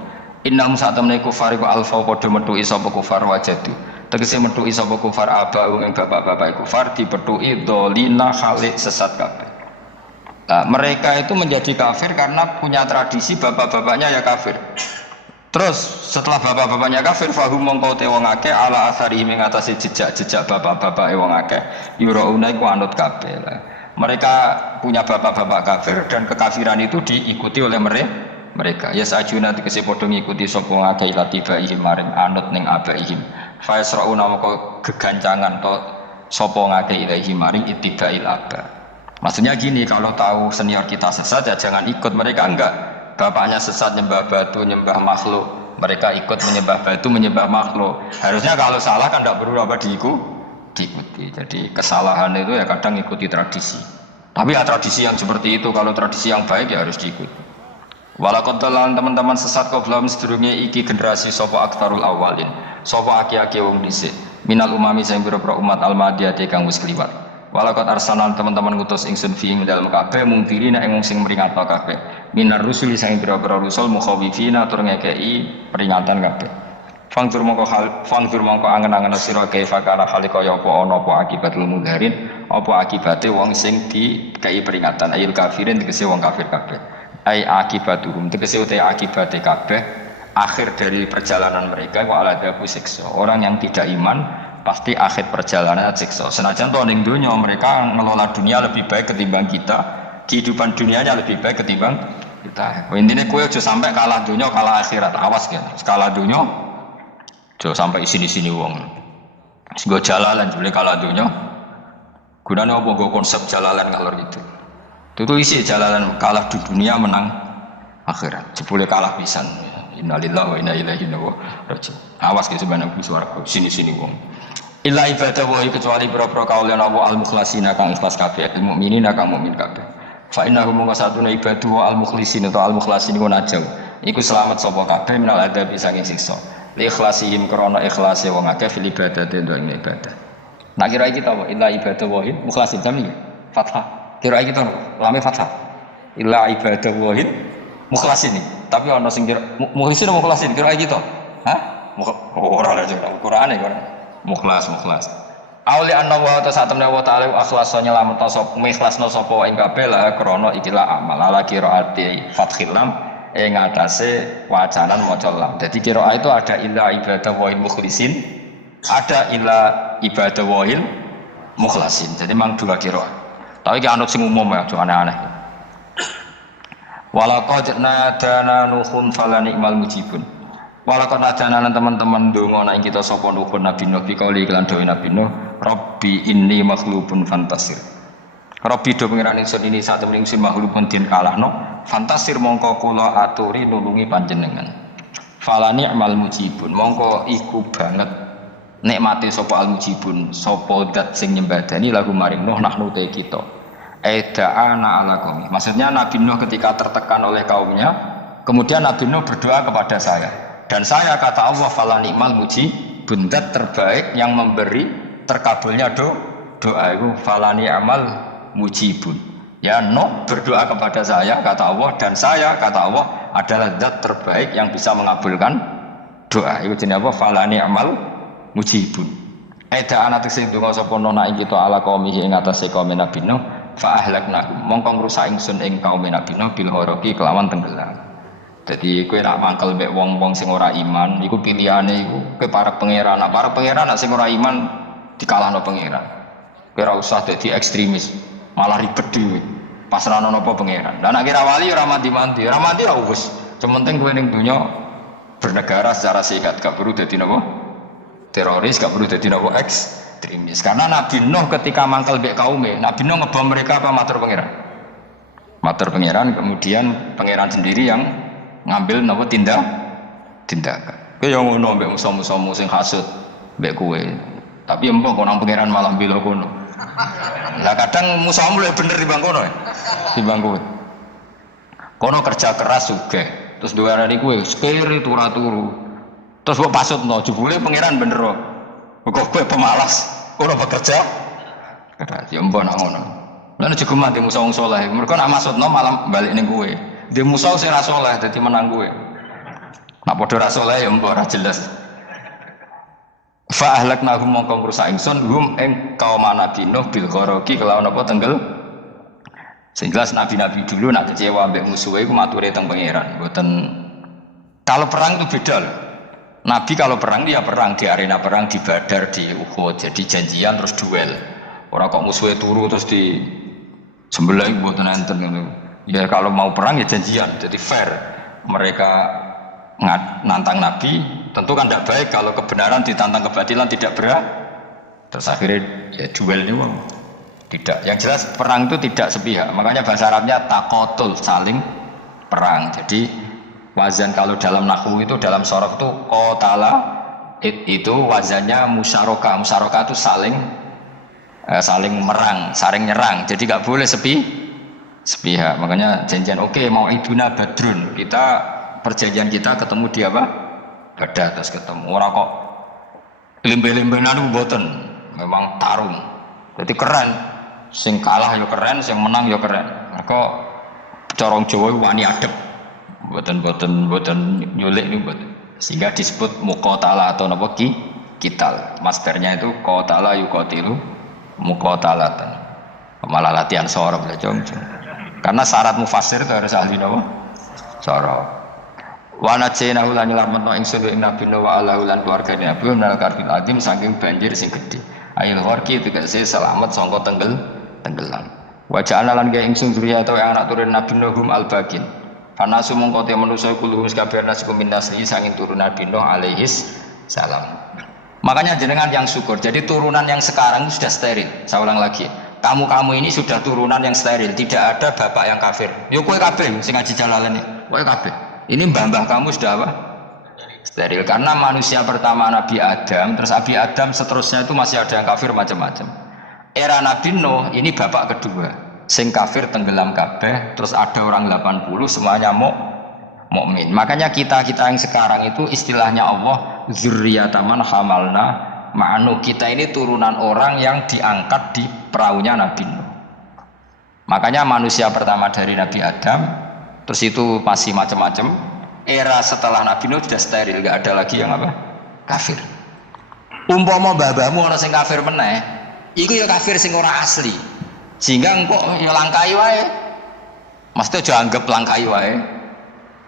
Innahum saat temne kufar iku alfau padha metuki sapa kufar wajadu. Tegese metuki sapa kufar aba'ahum ing bapak-bapak kufar dipethuki dolina khalik sesat kabeh. Nah, mereka itu menjadi kafir karena punya tradisi bapak-bapaknya ya kafir. Terus setelah bapak-bapaknya kafir, fahum mongko te wong akeh ala asari ing atase jejak-jejak bapak-bapak wong akeh yurauna iku anut kabeh. Mereka punya bapak-bapak kafir dan kekafiran itu diikuti oleh mereka. Ya sajuna tegese padha ngikuti sapa ngakeh latibaihim maring anut ning abaihim. Fa yasrauna mongko gegancangan to sapa ngakeh ilaihim maring ittibail aba. Maksudnya gini, kalau tahu senior kita sesat ya jangan ikut. Mereka enggak, bapaknya sesat nyembah batu, nyembah makhluk, mereka ikut menyembah batu, menyembah makhluk. Harusnya kalau salah kan tidak perlu apa diikuti. Jadi kesalahan itu ya kadang ikuti tradisi. Tapi ya tradisi yang seperti itu, kalau tradisi yang baik ya harus diikuti. Walakot dalam teman-teman sesat kau belum sedurunge iki generasi sopo aktarul awalin, sopo aki-aki wong dhisik, minal umami sing pira-pira umat al-madiyati kang wis kliwat. Walakot arsalan teman-teman ngutus ingsun fi ing dalem kabeh mungkirina ing sing meringatno kabeh. Minar rusuli sing pira-pira rusul mukhawifina tur ngekeki peringatan kabeh. Fangtur mongko angen-angen sira kaifa kana khaliqa ya apa ana apa akibatul mudharin, apa akibate wong sing dikei peringatan ayil kafirin tegese wong kafir kabeh. Ai akibatuhum tegese uta akibate kabeh akhir dari perjalanan mereka wa aladabu siksa. Orang yang tidak iman pasti akhir perjalanan siksa. Senajan to ning donya mereka ngelola dunia lebih baik ketimbang kita. kehidupan dunianya lebih baik ketimbang kita. Intinya kowe aja sampai kalah dunia, kalah akhirat. Awas kan. Kalah dunia, aja sampai sini wong. Sego jalalan boleh kalah dunia. Gunanya apa nggo konsep jalalan ngalor itu. Itu isi jalalan kalah di dunia menang akhirat. Jebule kalah pisan. Innalillahi wa inna ilaihi raji'un. Awas ke sebenarnya swarga sini wong. Illa ibadah wa kecuali pira-pira kaulan Allah al-mukhlasina kang ikhlas kabeh, mukminina kang mukmin kabeh. Fa innahum satuna ibadu wa al-mukhlisin atau al-mukhlasin iku najau. Iku selamat sapa kabeh minal adabi saking siksa. Li ikhlasihim krana ikhlase wong akeh fil ibadah untuk ibadah. Nak kira iki ta illa ibadah wa mukhlasin jami fathah. Kira iki ta lame fathah. Illa ibadah wa mukhlasin. Tapi ana sing kira mukhlasin mukhlasin kira iki to. Hah? Ora aja Qur'ane kok. Mukhlas. Auli anna wa ta'ala wa ta'ala akhlasa nyelametna sapa ikhlasna sapa ing kabeh la krana ikilah amal ala qiraati fathil lam ing atase wacanan maca lam. Jadi qiraah itu ada illa ibadah wa mukhlisin, ada illa ibadah wa mukhlasin. Jadi memang dua qiraah. Tapi ki anut sing umum ya, aja aneh-aneh. Walaqad nadana nuhun fala ni'mal mujibun. Walakon ajanan teman-teman dongo nek kita sapa nuhun Nabi Nuh bikauli iklan dawuh Nabi Nuh, Rabbi inni makhlubun fantasir. Rabbi do pengiran ingsun ini satu ingsun makhlubun den kalahno, fantasir mongko kula aturi nulungi panjenengan. Fala ni'mal mujibun, mongko iku banget nikmate sapa al mujibun, sapa zat sing nyembadani lagu maring Nuh nahnu te kita. Eda'ana ala qaumi. Maksudnya Nabi Nuh ketika tertekan oleh kaumnya, kemudian Nabi Nuh berdoa kepada saya. Dan saya kata Allah fala ni'mal mujibun, zat terbaik yang memberi terkabulnya doa itu fala ni'mal mujibun. Ya Nuh berdoa kepada saya kata Allah, dan saya kata Allah adalah zat terbaik yang bisa mengabulkan doa. Itu jenenge apa? Fala ni'mal mujibun. Eda ana sing donga sapa nona ing kita ala kaum ing atase kaum Nabi Nuh fa ahlakna mongko ngrusak ingsun ing kaum Nabi Nuh bil gharaqi kelawan tenggelam. Jadi kowe nak mangkel mbek wong-wong sing ora iman, iku pilihane iku kowe para pangeran. Nak para pangeran nak sing ora iman dikalahno pangeran. Kowe ora usah dadi ekstremis, malah ribet dhewe. Pasrahno napa pangeran. Lah nak kira wali ora mati-mati, ora mati ora wis. Sementing kowe ning donya bernegara secara sehat, gak perlu dadi napa teroris, gak perlu dadi napa ekstremis. Karena Nabi Nuh ketika mangkel mbek kaume, Nabi Nuh ngebom mereka apa matur pangeran? Matur pangeran, kemudian pangeran sendiri yang ngambil napa tindakan. Kowe yo ngono mbek musuh-musuhmu sing hasud mbek kowe. Tapi empok kok nang pangeran malah mbela kono. Lah kadang musuhmu luwih bener timbang kono ya. Timbang kowe. Kono kerja keras sugih, terus duwarani kowe sekiri turu. Terus kok pasutno jebule pangeran bener kok. Kok kowe pemalas, kono bekerja. Keras yo empok nang ngono. Lah nek juga mati musuh wong saleh, mergo nak maksudno malah balik ning kowe. Dia musuh sing ra saleh dadi menang kowe. Nak padha ra saleh ya mbok ora jelas. Fa ahlaknahum mongko ngrusak ingsun hum ing kaum Nabi Nuh bil gharaqi kelawan apa tenggel. Sing jelas nabi-nabi dulu nak kecewa mbek musuhe iku mature teng pangeran. Mboten kalau perang itu beda loh. Nabi kalau perang dia perang di arena perang di Badar, di Uhud, jadi janjian terus duel. Ora kok musuhe turu terus di sembelih mboten enten ngono. Ya kalau mau perang ya janjian, jadi fair. Mereka nantang Nabi, tentu kan tidak baik kalau kebenaran ditantang kebatilan tidak berat. Terus akhirnya ya duel ini tidak. Yang jelas perang itu tidak sepihak. Makanya bahasa Arabnya taqatul, saling perang. Jadi wazan kalau dalam nahwu itu dalam sorof itu qatala itu wazannya musyarakah. Musyarakah itu saling merang, saling nyerang. Jadi nggak boleh sepihak. Makanya janjian oke, mau iduna badrun, kita perjanjian kita ketemu di apa? Badar, terus ketemu. Orang kok limbe-limbenan mboten, memang tarung. Jadi keren. Sing kalah yo keren, sing menang yo keren. Maka corong Jawa wani adep. Mboten nyulik niku mboten. Sehingga disebut muqatalah atau napa kital. Masternya itu qatala yuqatilu muqatalatan. Malah latihan sorok lah jong. Karena syarat mufassir itu harus ahli nawa sorok. Wa najaynahu lan nyelametno ingsun ing Nabi Nuh wa ala lan keluargane Nabi nal karbil azim saking banjir sing gedhe. Ail gharqi tegese selamat sangka tenggelam. Wa ja'alna lan gawe ingsun dzurriyyah atau anak turun Nabi Nuhum al-Baqin. Fanasu mongko te manusa kuluhum kabeh nas kum minasli sanging turun Nabi Nuh alaihis salam. Makanya jenengan yang syukur. Jadi turunan yang sekarang sudah steril. Saya ulang lagi. Kamu ini sudah turunan yang steril. Tidak ada bapak yang kafir. Yo kowe kabeh sing ngaji Jalalain iki. Kowe kabeh. Ini mbah-mbah kamu sudah apa? Steril. Karena manusia pertama Nabi Adam, terus Nabi Adam seterusnya itu masih ada yang kafir macam-macam. Era Nabi Nuh ini bapak kedua. Sing kafir tenggelam kabeh, terus ada orang 80 semuanya mukmin. Makanya kita yang sekarang itu istilahnya Allah dzurriyyatan hamalna ma'anu. Kita ini turunan orang yang diangkat di perahunya Nabi Nuh. Makanya manusia pertama dari Nabi Adam, terus itu masih macam-macam. Era setelah Nabi Nuh sudah steril, nggak ada lagi yang apa? Kafir. Umpama babamu orang sing kafir meneh, iku ya kafir sing ora asli. Sehingga engkau ya langkai wae. Maksudnya aja anggap langkai wae.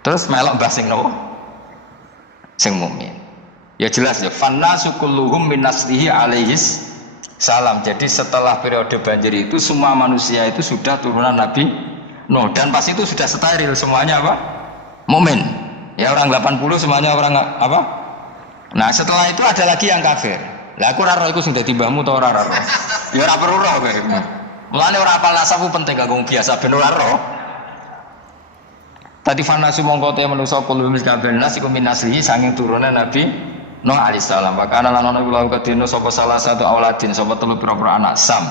Terus melok mbah sing nopo? Sing mukmin. Ya jelas ya, fannasu kulluhum min naslihi alaihis salam. Jadi setelah periode banjir itu semua manusia itu sudah turunan Nabi Nuh dan pas itu sudah steril semuanya apa? Mukmin. Ya orang 80 semuanya orang apa? Nah, setelah itu ada lagi yang kafir. Lah aku ora roh iku sing dadi mbahmu ta ora roh. Ya ora perlu roh kowe. Mulane ora apal nasabu penting kanggo biasa ben ora roh. Tadi fanasu mongko te manusa kulo kabeh nas iku minaslihi saking turunan Nabi Nuh alaihi salam. Maka ana lan ana kula kedene sapa salah satu auladin sapa telu pira-pira anak Sam.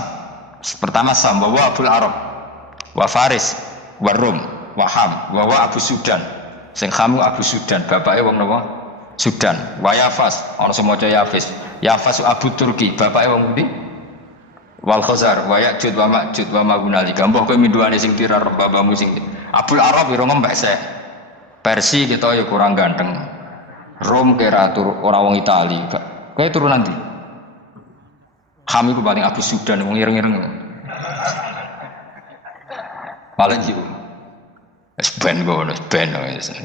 Pertama Sam wa Abul Arab wa Faris wa Rum wa Ham wa Abu Sudan. Sing Ham Abu Sudan, bapake wong napa? Sudan. Wa Yafas ana semoco Yafis. Yafas Abu Turki, bapake wong pundi? Wal Khazar wa Ya'jud wa Ma'jud wa Ma'gunali. Gamboh kowe minduane sing tirar babamu sing Abul Arab ira ngembek sek. Persi kita ya kurang ganteng. Rom kira tur ora wong Itali. Kowe turunan ndi? Ham iku paling Abu Sudan wong ireng-ireng. Paling iki. Wis ben ngono, ben wis.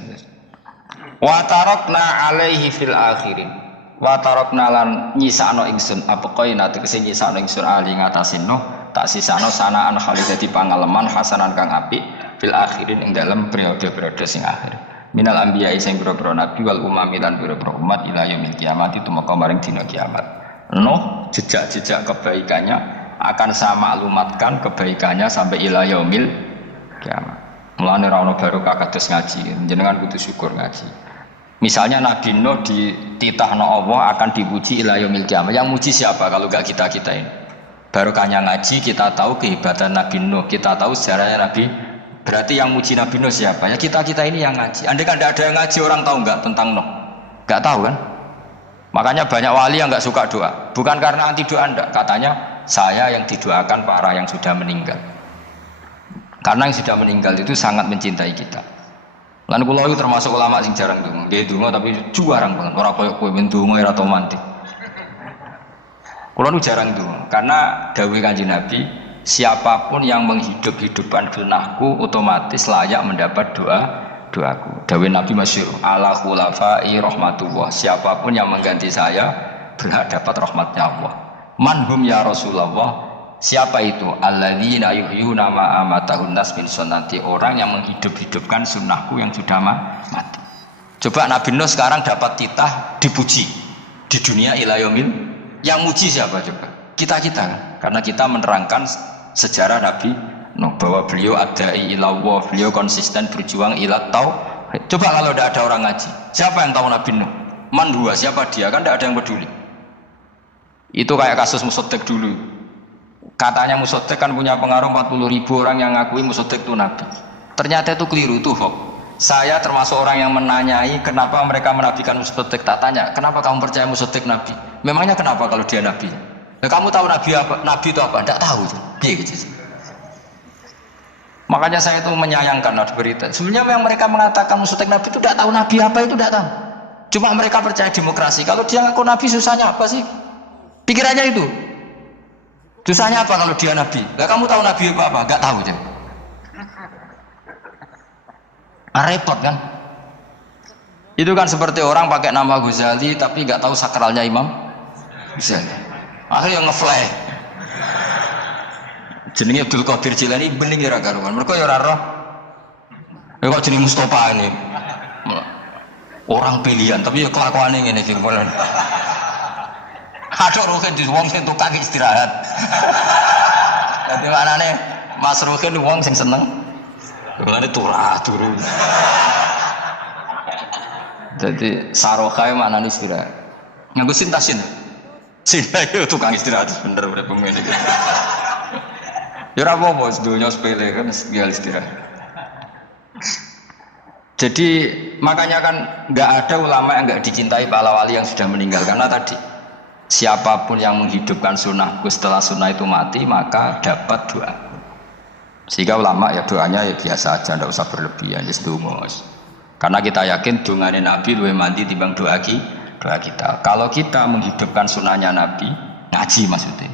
Wa tarakna alaihi fil akhirin. Wa tarakna lan nyisano ingsun apa koe nate kese nyisano ingsun ali ngatasin no tak sisano sanaan hal dadi pangalaman hasanan kang apik fil akhirin ing dalam periode-periode sing akhir minal anbiya sing boro-boro nabi wal umami lan boro-boro umat ila yaumil kiamat itu maka maring dina kiamat. No jejak-jejak kebaikannya akan saya maklumatkan kebaikannya sampai ila yaumil kiamat. Mulane ra ono barokah kados ngaji jenengan kudu syukur ngaji. Misalnya Nabi Nuh dititahno Allah akan dipuji ila yaumil kiamat. Yang muji siapa kalau enggak kita ini? Barokahnya ngaji kita tahu kehebatan Nabi Nuh, kita tahu sejarahnya Nabi. Berarti yang muji Nabi Nuh siapa? Ya kita ini yang ngaji. Andai kan tidak ada yang ngaji orang tahu enggak tentang Nuh? Enggak tahu kan? Makanya banyak wali yang enggak suka doa. Bukan karena anti doa enggak. Katanya saya yang didoakan para yang sudah meninggal. Karena yang sudah meninggal itu sangat mencintai kita. Lan kula itu termasuk ulama sing jarang ndonga. Nggih ndonga tapi jarang banget. Ora koyo kowe ndonga ora tau mandi. Kula nu jarang ndonga karena dawuh Kanjeng Nabi, siapapun yang menghidup-hidupkan sunahku otomatis layak mendapat doaku. Dawuh Nabi masyhur, ala khulafai rahmatullah. Siapapun yang mengganti saya berhak dapat rahmatnya Allah. Manhum ya Rasulullah. Siapa itu? Alladzina yuhyuna ma amatahun nas min sunnati, orang yang menghidup-hidupkan sunnahku yang sudah mati. Coba Nabi Nuh sekarang dapat titah dipuji di dunia ila yaumil. Yang muji siapa coba? Kita kan? Karena kita menerangkan sejarah Nabi Nuh bahwa beliau adai ila Allah, beliau konsisten berjuang ila tauhid. Coba kalau tidak ada orang ngaji, siapa yang tahu Nabi Nuh? Man huwa, siapa dia? Kan tidak ada yang peduli. Itu kayak kasus Musaddiq dulu. Katanya Musaddiq kan punya pengaruh 40.000 orang yang ngakui Musaddiq itu Nabi. Ternyata itu keliru, itu hoax. Saya termasuk orang yang menanyai kenapa mereka menabikan Musaddiq. Tak tanya, kenapa kamu percaya Musaddiq Nabi? Memangnya kenapa kalau dia Nabi? Ya, kamu tahu Nabi apa? Nabi itu apa? Tidak tahu. Gitu. Makanya saya itu menyayangkan ada berita. Sebenarnya yang mereka mengatakan Musaddiq Nabi itu tidak tahu Nabi apa itu tidak tahu. Cuma mereka percaya demokrasi. Kalau dia ngaku Nabi susahnya apa sih? Pikirannya itu. Susahnya apa kalau dia Nabi? Lah kamu tahu Nabi apa? Enggak tahu aja. Repot kan? Itu kan seperti orang pakai nama Ghazali tapi enggak tahu sakralnya Imam Ghazali. Akhirnya ngefly. Jenenge Abdul Qadir Jilani bening ora karuan. Mergo ya ora roh. Ya kok jeneng Mustofa ini. Orang pilihan tapi ya kelakuane ngene iki. Ada roken di wong sing tukang istirahat. Dadi manane Mas Roken wong sing seneng. Mulane turu. Jadi sarokai maknane istirahat. Nganggo sintasin. Sinta itu tukang istirahat bener bener pemain itu. Ya ora apa-apa sedonya sepele kan istirahat. Jadi makanya kan nggak ada ulama yang nggak dicintai para wali yang sudah meninggal karena tadi siapapun yang menghidupkan sunnahku setelah sunnah itu mati maka dapat doa. Sehingga ulama ya doanya ya biasa aja, tidak usah berlebihan, just dumos. Karena kita yakin dongane Nabi lebih mandi timbang doa kita. Kalau kita menghidupkan sunnahnya Nabi, ngaji maksudnya.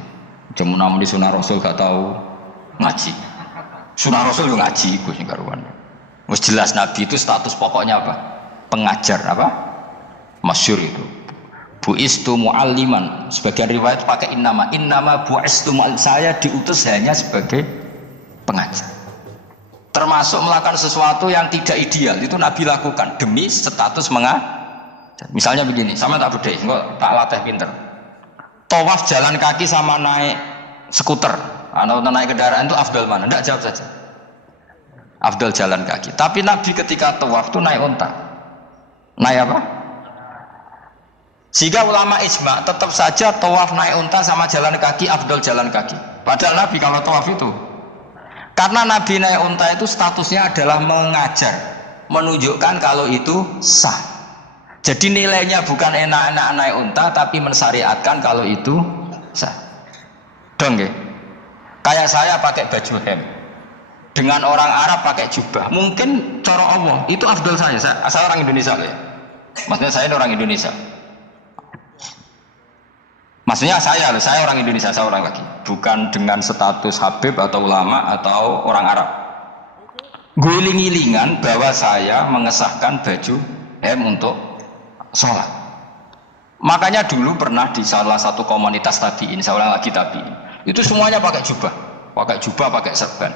Cuma namun di sunnah Rasul gak tahu ngaji. Sunnah Rasul juga ngaji, gue sing karuan. Wes jelas Nabi itu status pokoknya apa? Pengajar apa? Masyhur itu. Bu'istu mu'alliman. Sebagian riwayat pakai innama bu'istu saya diutus hanya sebagai pengajar. Termasuk melakukan sesuatu yang tidak ideal itu Nabi lakukan demi status mengajar. Misalnya begini, sama tak bedai, kok tak latih pinter. Tawaf jalan kaki sama naik skuter atau naik kendaraan itu afdal mana? Tidak, jawab saja. Afdal jalan kaki. Tapi Nabi ketika tawaf itu naik unta. Naik apa? Sehingga ulama ijma tetap saja tawaf naik unta sama jalan kaki afdal jalan kaki. Padahal Nabi kalau tawaf itu, karena Nabi naik unta itu statusnya adalah mengajar, menunjukkan kalau itu sah. Jadi nilainya bukan enak-enak naik unta, tapi mensyariatkan kalau itu sah. Dong ya? Kayak saya pakai baju hem. Dengan orang Arab pakai jubah, mungkin cara Allah itu afdal saya orang Indonesia ya. Maksudnya saya orang Indonesia. Maksudnya saya orang Indonesia, saya orang lagi. Bukan dengan status Habib atau ulama atau orang Arab. Guling-gilingan bahwa saya mengesahkan baju hem untuk sholat. Makanya dulu pernah di salah satu komunitas tabiin, saya ulang lagi tabiin. Itu semuanya pakai jubah, pakai serban.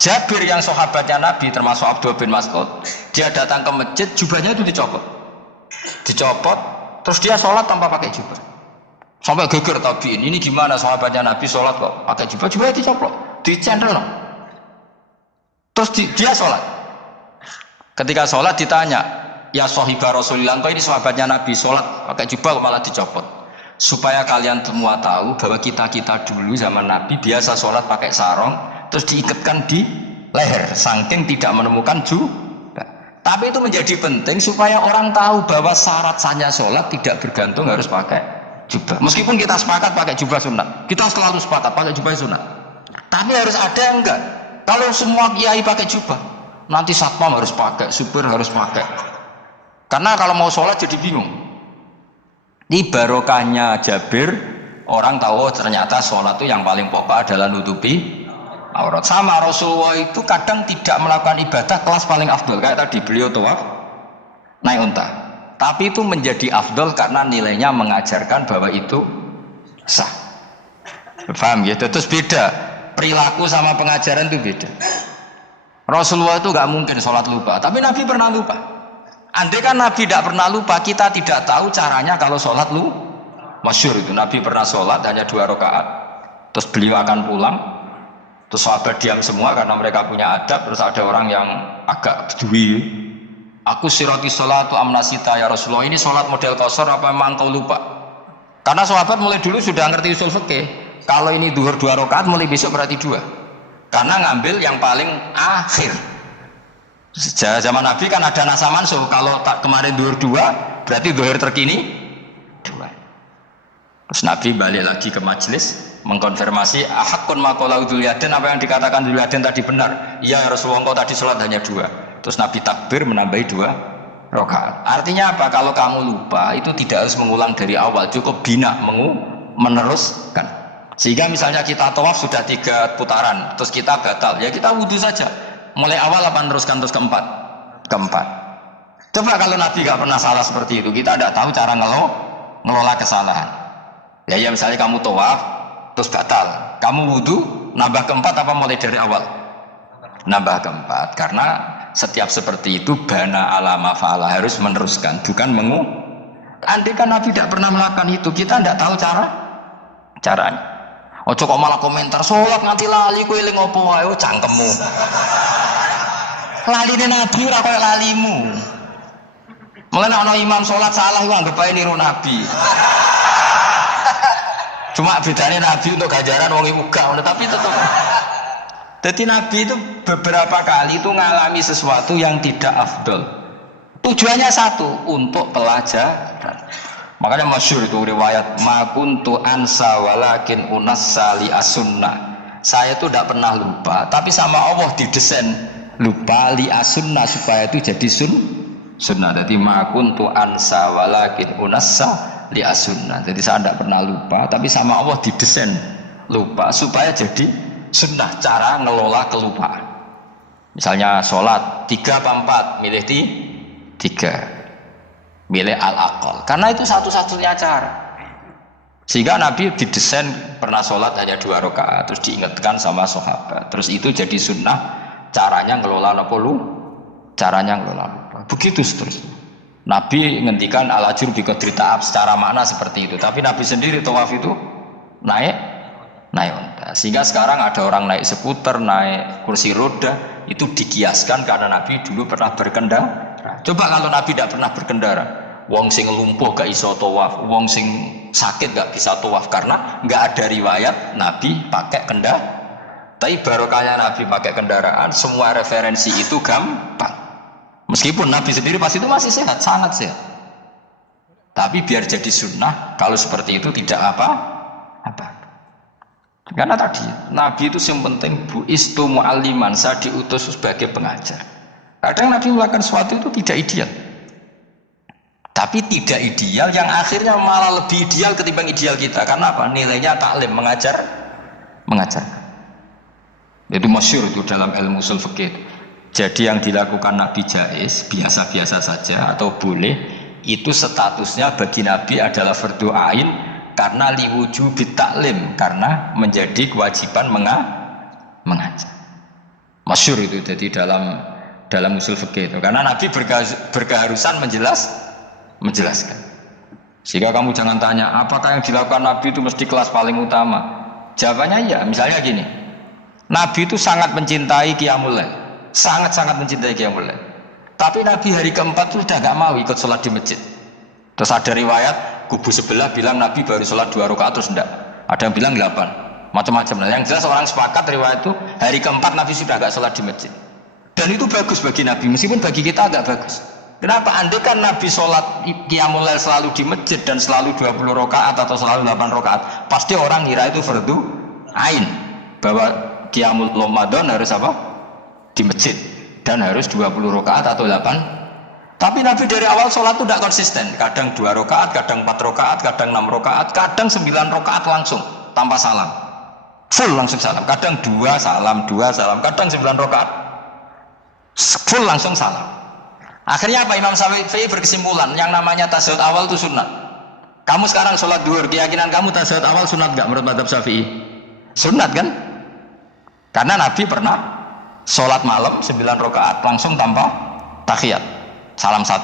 Jabir yang sahabatnya Nabi termasuk Abdullah bin Mas'ud, dia datang ke masjid, jubahnya itu dicopot, terus dia sholat tanpa pakai jubah. Sampai geger tabiin, ini gimana sahabatnya Nabi sholat kok pakai jubah, jubahnya dicopot, dicendel. Terus dia sholat. Ketika sholat ditanya, ya sahibah Rasulillah, kok ini sahabatnya Nabi sholat pakai jubah kok malah dicopot. Supaya kalian semua tahu bahwa kita dulu zaman Nabi biasa sholat pakai sarung, terus diikatkan di leher, saking tidak menemukan jubah. Tapi itu menjadi penting supaya orang tahu bahwa syarat sahnya sholat tidak bergantung harus pakai jubah. Meskipun kita sepakat pakai jubah sunat, kita selalu sepakat pakai jubah sunat. Tapi harus ada enggak? Kalau semua kiai pakai jubah, nanti satpam harus pakai, supir harus pakai. Karena kalau mau sholat jadi bingung. Ini barokahnya Jabir, orang tahu ternyata sholat itu yang paling pokok adalah nutupi aurat. Sama Rasulullah itu kadang tidak melakukan ibadah kelas paling afdol. Kayak tadi beliau tawaf naik unta. Tapi itu menjadi afdol karena nilainya mengajarkan bahwa itu sah. Paham ya? Terus beda. Perilaku sama pengajaran itu beda. Rasulullah itu gak mungkin sholat lupa. Tapi Nabi pernah lupa. Andai kan Nabi tidak pernah lupa, kita tidak tahu caranya kalau sholat lu. Masyhur itu Nabi pernah sholat hanya 2 rakaat. Terus beliau akan pulang. Terus sahabat diam semua karena mereka punya adab. Terus ada orang yang agak bedui. Aku sirati sholatu amnasita ya Rasulullah. Ini sholat model qashar apa memang kau lupa? Karena sahabat mulai dulu sudah ngerti usul fikih. Kalau ini duhur 2 rakaat, mulai besok berarti 2. Karena ngambil yang paling akhir. Zaman Nabi kan ada nasa mansuh. Kalau kemarin duhur 2, berarti duhur terkini 2. Terus Nabi balik lagi ke majelis mengkonfirmasi ahakun maqala Dzulyaden, apa yang dikatakan Dzulyaden tadi benar. Iya Rasulullah, engkau tadi sholat hanya 2. Terus Nabi takbir menambahi 2 rakaat. Artinya apa? Kalau kamu lupa itu tidak harus mengulang dari awal, cukup bina meneruskan. Sehingga misalnya kita tawaf sudah 3 putaran, terus kita batal, ya kita wudhu saja. Mulai awal apa meneruskan terus keempat? Coba kalau Nabi gak pernah salah seperti itu, kita tidak tahu cara ngelola kesalahan. Ya misalnya kamu tawaf terus batal, kamu wudhu nambah keempat apa mulai dari awal? Nambah keempat, karena setiap seperti itu bana alama fa'ala, harus meneruskan, bukan andai kan Nabi tidak pernah melakukan itu, kita tidak tahu caranya. Ojo kok malah komentar sholat nganti lali kowe eling opo wae, cangkemmu. Laline Nabi ora koyo lalimu. Mulane ana imam sholat salah iku anggap ae niru Nabi. Cuma bedanya Nabi untuk ganjaran wong iku gak, tapi tetap. Jadi Nabi itu beberapa kali itu ngalami sesuatu yang tidak afdol. Tujuannya satu, untuk pelajaran. Makanya masyhur itu riwayat ma kuntu ansa walakin unassa li as-sunnah. Saya itu tidak pernah lupa, tapi sama Allah didesain lupa li as-sunnah supaya itu jadi sunnah. Jadi ma kuntu ansa walakin unassa li as-sunnah. Jadi saya tidak pernah lupa, tapi sama Allah didesain lupa supaya jadi sunnah, cara ngelola kelupaan. Misalnya sholat 3 apa 4, milih 3. Milih al-aqal, karena itu satu-satunya cara. Sehingga Nabi didesain pernah sholat hanya 2 rakaat, terus diingatkan sama sahabat, terus itu jadi sunnah, caranya ngelola caranya ngelola lupa. Begitu seterusnya. Nabi ngendikan al-ajur bi qadri ta'ab, secara makna seperti itu, tapi Nabi sendiri tawaf itu naik unta. Sehingga sekarang ada orang naik skuter, naik kursi roda, itu dikiaskan karena Nabi dulu pernah berkendara. Coba kalau Nabi tidak pernah berkendara, wong sing lumpuh gak iso tawaf, wong sing sakit gak bisa tawaf, karena gak ada riwayat Nabi pakai kendaraan. Tapi barokahnya Nabi pakai kendaraan, semua referensi itu gampang. Meskipun Nabi sendiri pas itu masih sehat, sangat sehat. Tapi biar jadi sunnah, kalau seperti itu tidak apa. Karena tadi Nabi itu yang penting bu'istu mu'alliman, saya diutus sebagai pengajar. Kadang Nabi melakukan sesuatu itu tidak ideal, tapi tidak ideal yang akhirnya malah lebih ideal ketimbang ideal kita. Karena apa? Nilainya taklim, mengajar. Itu masyhur itu dalam ilmu ushul fikih. Jadi yang dilakukan Nabi jaiz, biasa-biasa saja atau boleh, itu statusnya bagi Nabi adalah fardhu ain, karena liwujubit taklim, karena menjadi kewajiban mengajar. Masyhur itu. Jadi dalam usul fikih itu, karena Nabi berkeharusan menjelaskan. Sehingga kamu jangan tanya apakah yang dilakukan Nabi itu mesti kelas paling utama. Jawabannya iya. Misalnya gini, Nabi itu sangat mencintai qiyamul lail, sangat mencintai qiyamul lail. Tapi Nabi hari keempat sudah gak mau ikut sholat di masjid. Terus ada riwayat kubu sebelah bilang Nabi baru sholat 2 rakaat, terus enggak. Ada yang bilang 8, macam-macam. Yang jelas orang sepakat riwayat itu hari keempat Nabi sudah gak sholat di masjid. Dan itu bagus bagi Nabi, meskipun bagi kita agak bagus. Kenapa? Andai kan Nabi sholat qiyamul lail selalu di masjid dan selalu 20 rakaat atau selalu 8 rakaat, pasti orang kira itu fardhu ain, bahwa qiyamul Ramadan harus apa? Di masjid, dan harus 20 rakaat atau 8. Tapi Nabi dari awal sholat itu tidak konsisten, kadang 2 rakaat, kadang 4 rakaat, kadang 6 rakaat, kadang 9 rakaat langsung tanpa salam, full langsung salam. Kadang 2 salam, kadang 9 rakaat full langsung salam. Akhirnya apa? Imam Syafi'i berkesimpulan yang namanya tasyahud awal itu sunat. Kamu sekarang sholat duhur, keyakinan kamu tasyahud awal sunat gak menurut mazhab Syafi'i? Sunat kan? Karena Nabi pernah sholat malam 9 rakaat langsung tanpa tahiyat, salam 1.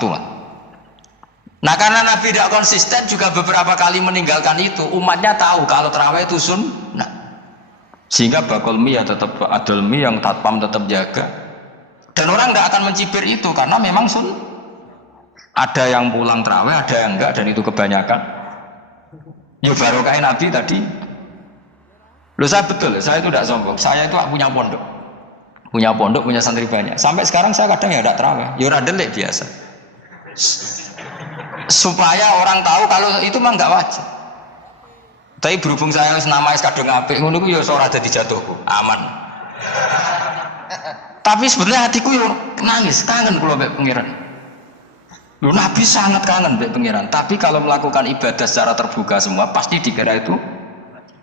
Nah karena Nabi tidak konsisten juga beberapa kali meninggalkan itu, umatnya tahu kalau tarawih itu sunnah. Sehingga bakul mie ya tetap adol mie, yang tatpam tetap jaga. Dan orang nggak akan mencibir itu karena memang ada yang pulang terawih, ada yang enggak, dan itu kebanyakan. Ya barokah Nabi tadi. Loh saya betul, saya itu tidak sombong. Saya itu punya pondok, punya santri banyak. Sampai sekarang saya kadang ya tidak terawih, ya ora delik biasa. Supaya orang tahu kalau itu mah nggak wajar. Tapi berhubung saya namanya kadang apik, ngono ku ya ora dadi jatuhku, aman. Tapi sebenarnya hatiku yo nangis, kangen kula mbek pangeran. Lho Nabi sangat kangen mbek pangeran, tapi kalau melakukan ibadah secara terbuka semua pasti dikira itu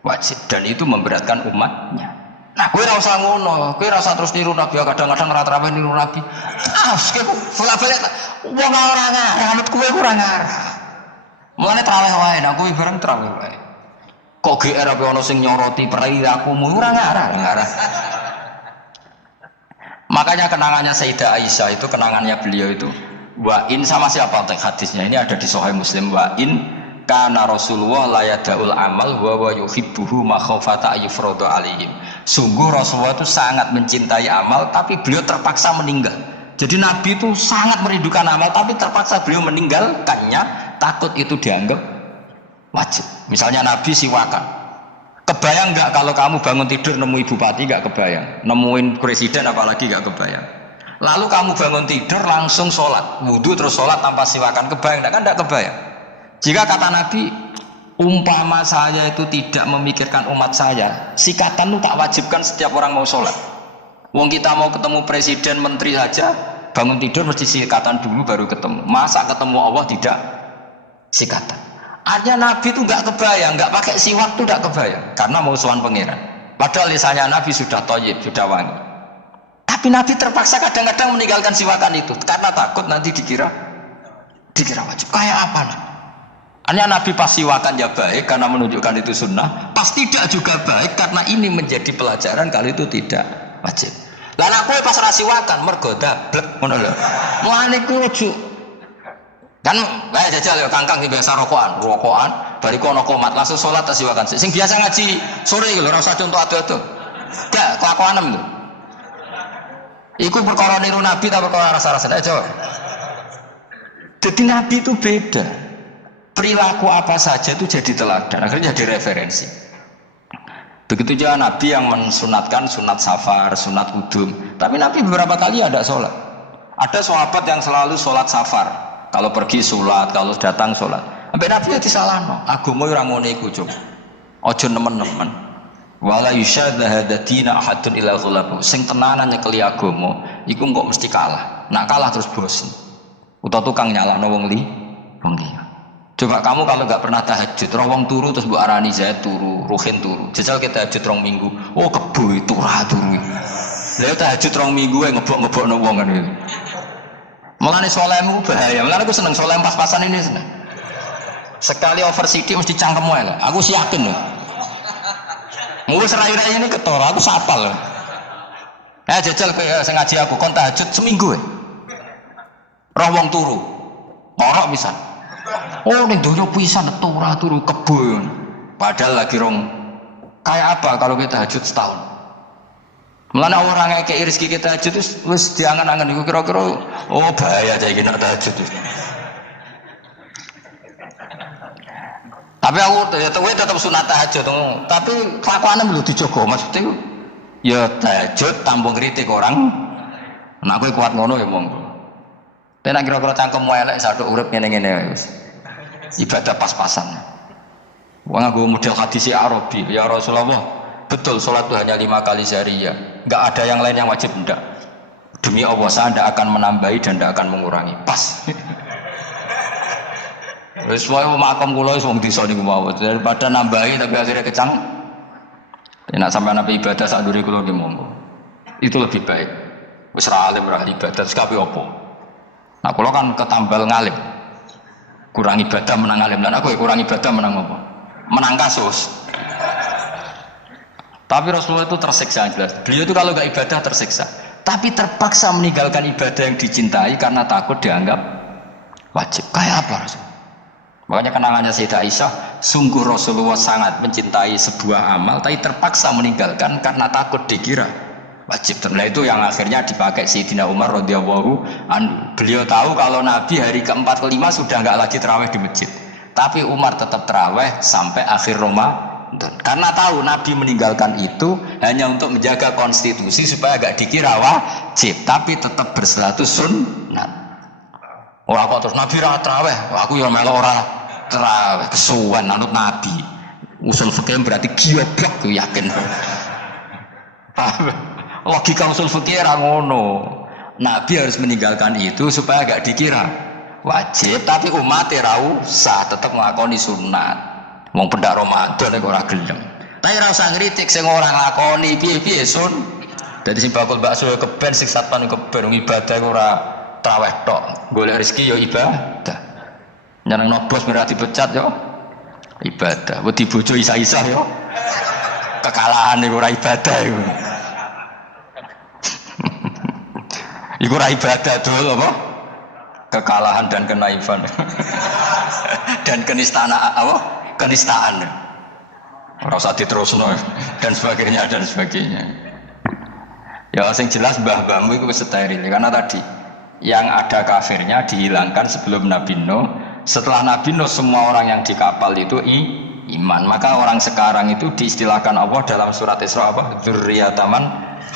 wajib, dan itu memberatkan umatnya. Nah, kowe ora usah ngono, kowe ora usah terus niru Nabi, kadang-kadang ora terawih niru Nabi. Kowe bolak-balik wong ora ngarah, amat kowe ora ngarah. Mulane terawih wae, nah kowe bareng terawih wae. Kok GR apa ono sing nyoroti perilakumu ora ngarah. Makanya kenangannya Sayyidah Aisyah itu kenangannya beliau itu wa in sama siapa teks hadisnya ini ada di Sahih Muslim wa in kana Rasulullah la yadaul amal wa yuhibbuhu makhafata ayyufradu alaihim. Sungguh Rasulullah itu sangat mencintai amal tapi beliau terpaksa meninggal. Jadi Nabi itu sangat merindukan amal tapi terpaksa beliau meninggalkannya takut itu dianggap wajib. Misalnya Nabi siwakan. Kebayang nggak kalau kamu bangun tidur nemu bupati nggak kebayang, nemuin presiden apalagi nggak kebayang. Lalu kamu bangun tidur langsung sholat, wudhu terus sholat tanpa siwakan, kebayang nggak? Kan nggak kebayang. Jika kata Nabi, umpama saya itu tidak memikirkan umat saya, sikatan itu tak wajibkan setiap orang mau sholat. Wong kita mau ketemu presiden, menteri saja, bangun tidur mesti sikatan dulu baru ketemu. Masa ketemu Allah tidak sikatan? Artinya Nabi itu nggak kebayang, nggak pakai siwak itu nggak kebayang, karena mau sowan pangeran. Padahal lisannya Nabi sudah thayyib, sudah wangi. Tapi Nabi terpaksa kadang-kadang meninggalkan siwakan itu, karena takut nanti dikira wajib. Kayak apa nah? Artinya Nabi pas siwakan ya baik karena menunjukkan itu sunnah, pas tidak juga baik karena ini menjadi pelajaran kalau itu tidak wajib. Lah aku pas ra siwakan mergo dablek ngono lho. Mulane kuwi kan jajal ya kangkang sing biasa rokokan bariku ana komat langsung salat tas siwakan sing biasa ngaji sore iki lho ora usah contoh ado-ado gak kelakuanem lho iku perkara niru Nabi ta perkara rasa-rasa jawab. Jadi Nabi itu beda, perilaku apa saja itu jadi teladan, akhirnya jadi referensi. Begitu juga Nabi yang mensunatkan sunat safar, sunat udum, tapi Nabi beberapa kali ada sholat. Ada sahabat yang selalu sholat safar, kalau pergi sholat, kalau datang sholat. Sampai Nabi ya disalahno. Agama ora ngono iku, Cuk. Aja nemen-nemen. Wala yusyadda hadatina ahadun ila ghulabu. Sing tenanan nyekeli agama, iku kok mesti kalah. Nak kalah terus bosen. Utawa tukang nyalahno wong liya. Coba kamu kalau nggak pernah tahajud, roh wong turu terus mbok arani Zaid turu, Ruhin turu. Jajal kita tahajud 2 minggu. Oh kebo itu ora turu. Lah tahajud 2 minggu ngebok-ngebokno wong kan itu. Mulane solehmu bahaya. Mulane aku seneng soleh pas-pasan ini seneng. Sekali over sidik mesti cangkem wae lho. Aku sih yakin lho. Mulu serai-rai ini ketor, aku sapal lho. Jajal sing ngaji aku kon tahajud seminggu ya. Roh wong turu. Ngorok pisan. Oh ning donya pisan turu kebo. Padahal lagi rong kayak apa kalau kita tahajud setahun. Mulane orang yang kayak rezeki kita tahajud wis diangan-angan iku kira-kira oh bahaya aja iki nek tahajud. Tapi aku tetap sunat tahajud, tapi kelakuane lho dijogo maksudnya ya tahajud tampung kritik orang. Nek kowe kuat ngono ya monggo. Tapi nek kira-kira cangkem elek sadok urip ngene-ngene wis. Ibadah pas-pasan. Wong nganggo model hadis Arabi, ya Rasulullah, betul sholat itu hanya 5 kali sehari ya. Enggak ada yang lain yang wajib enggak. Demi Allah saya tidak akan menambahi dan tidak akan mengurangi. Pas. Wis wae makam kula wis wong desa niku mawon. Daripada nambahi tapi akhirnya kecang. Nek sampeyan apa ibadah sak ndure kula nggih monggo. Itu lebih baik. Wis ra alim ra ibadah sekapi apa. Nah kula kan ketambal ngalim. Kurang ibadah menang alim. Lan aku ya kurang ibadah menang apa? Menang kasus. Tapi Rasulullah itu tersiksa jelas. Beliau itu kalau nggak ibadah tersiksa. Tapi terpaksa meninggalkan ibadah yang dicintai karena takut dianggap wajib. Kayak apa Rasul? Makanya kenangannya Sayyidah Aisyah, sungguh Rasulullah sangat mencintai sebuah amal, tapi terpaksa meninggalkan karena takut dikira wajib. Nah itu yang akhirnya dipakai Sayyidina Umar radhiyallahu anhu. Beliau tahu kalau Nabi hari ke-4 ke-5 sudah nggak lagi terawih di masjid. Tapi Umar tetap terawih sampai akhir Ramadan. Karena tahu Nabi meninggalkan itu hanya untuk menjaga konstitusi supaya gak dikira wajib, tapi tetap berstatus sunnah. Orang kok terus Nabi ra terawih, aku ya melok ora terawih, kesuwen anut Nabi. Usul fikih berarti gioblok tuh yakin. Logika usul fikih ra ngono. Nabi harus meninggalkan itu supaya gak dikira wajib, tapi umat ra usah tetap nglakoni sunat. Wong pendak Ramadan nek ora gelem. Tapi ora usah ngritik sing ora nglakoni piye-piye sun. Dadi sing bakul bakso keben sing satpan keben ibadah ora traweh tok. Golek rezeki ya ibadah. Nyenengno bos merah dipecat yo Ibadah. Wedi bojo isa-isa yo. Kekalahan iku ora ibadah iku. Iku ora ibadah dul apa? Kekalahan dan kenaifan. Dan kenistaan apa? Kenistaan. Ora usah diterusno dan sebagainya dan sebagainya. Ya sing jelas mbah-mbahmu itu steril karena tadi yang ada kafirnya dihilangkan sebelum Nabi Nuh. Setelah Nabi Nuh semua orang yang di kapal itu iman. Maka orang sekarang itu diistilahkan Allah dalam surat Isra apa? Dzurriyyataman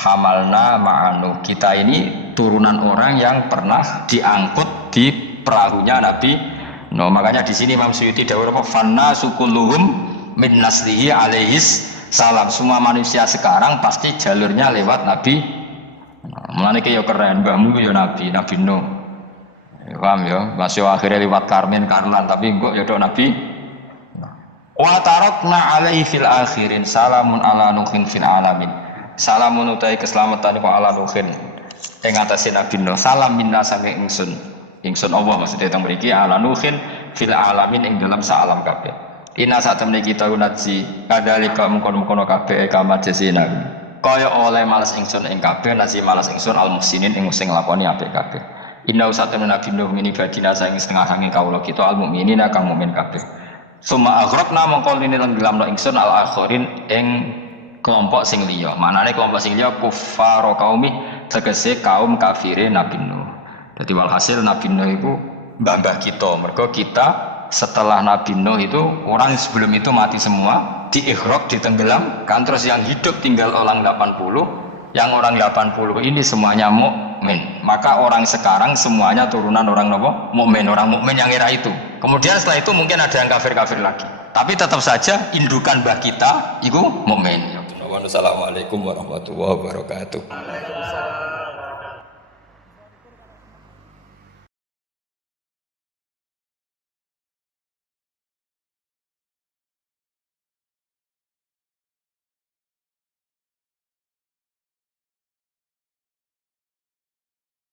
hamalna ma'anu. Kita ini turunan orang yang pernah diangkut di perahunya Nabi Nuh. Makanya di sini Imam Suyuti dawuh apa? Fanna sukulluhum min naslihi alaihis salam. Semua manusia sekarang pasti jalurnya lewat Nabi. Mulane ki yo keren, mbahmu yo Nabi Nuh. Paham ya? Masih akhirnya lewat Karmen Karlan tapi engko ya do Nabi. Wa tarakna alaihi fil akhirin salamun ala nuhin fil alamin. Salamun utai keselamatan ku ala nuhin ing atase Nabi Nuh. Salam minna sange ingsun. Ingsun Allah maksudnya teng mriki ala nuhin fil alamin ing dalam saalam kabeh. Inna satemene kita unaji kadalika mengkono-mengkono kabeh kama jasina. Kaya oleh malas ingsun ing kabeh nasi malas ingsun al muhsinin ing sing nglakoni apik kabeh. Inna usatana Nabi Nuh mini badina saing setengah sange kawula kita al mukminina kang mukmin kabeh. Summa aghraqna mongko lini tenggelamno ingsun al akhirin ing kelompok sing liya. Manane kelompok sing liya kuffar qaumi tegese kaum kafire Nabi Nuh. Dadi walhasil Nabi Nuh iku mbah-mbah kita. Mergo kita setelah Nabi Nuh itu orang sebelum itu mati semua, diikhraq, ditenggelamkan, terus yang hidup tinggal orang 80, yang orang 80 ini semuanya mukmin. Maka orang sekarang semuanya turunan orang nopo? Mukmin, orang mukmin yang era itu. Kemudian setelah itu mungkin ada yang kafir-kafir lagi. Tapi tetap saja indukan mbah kita itu mukmin. Wassalamualaikum warahmatullahi wabarakatuh.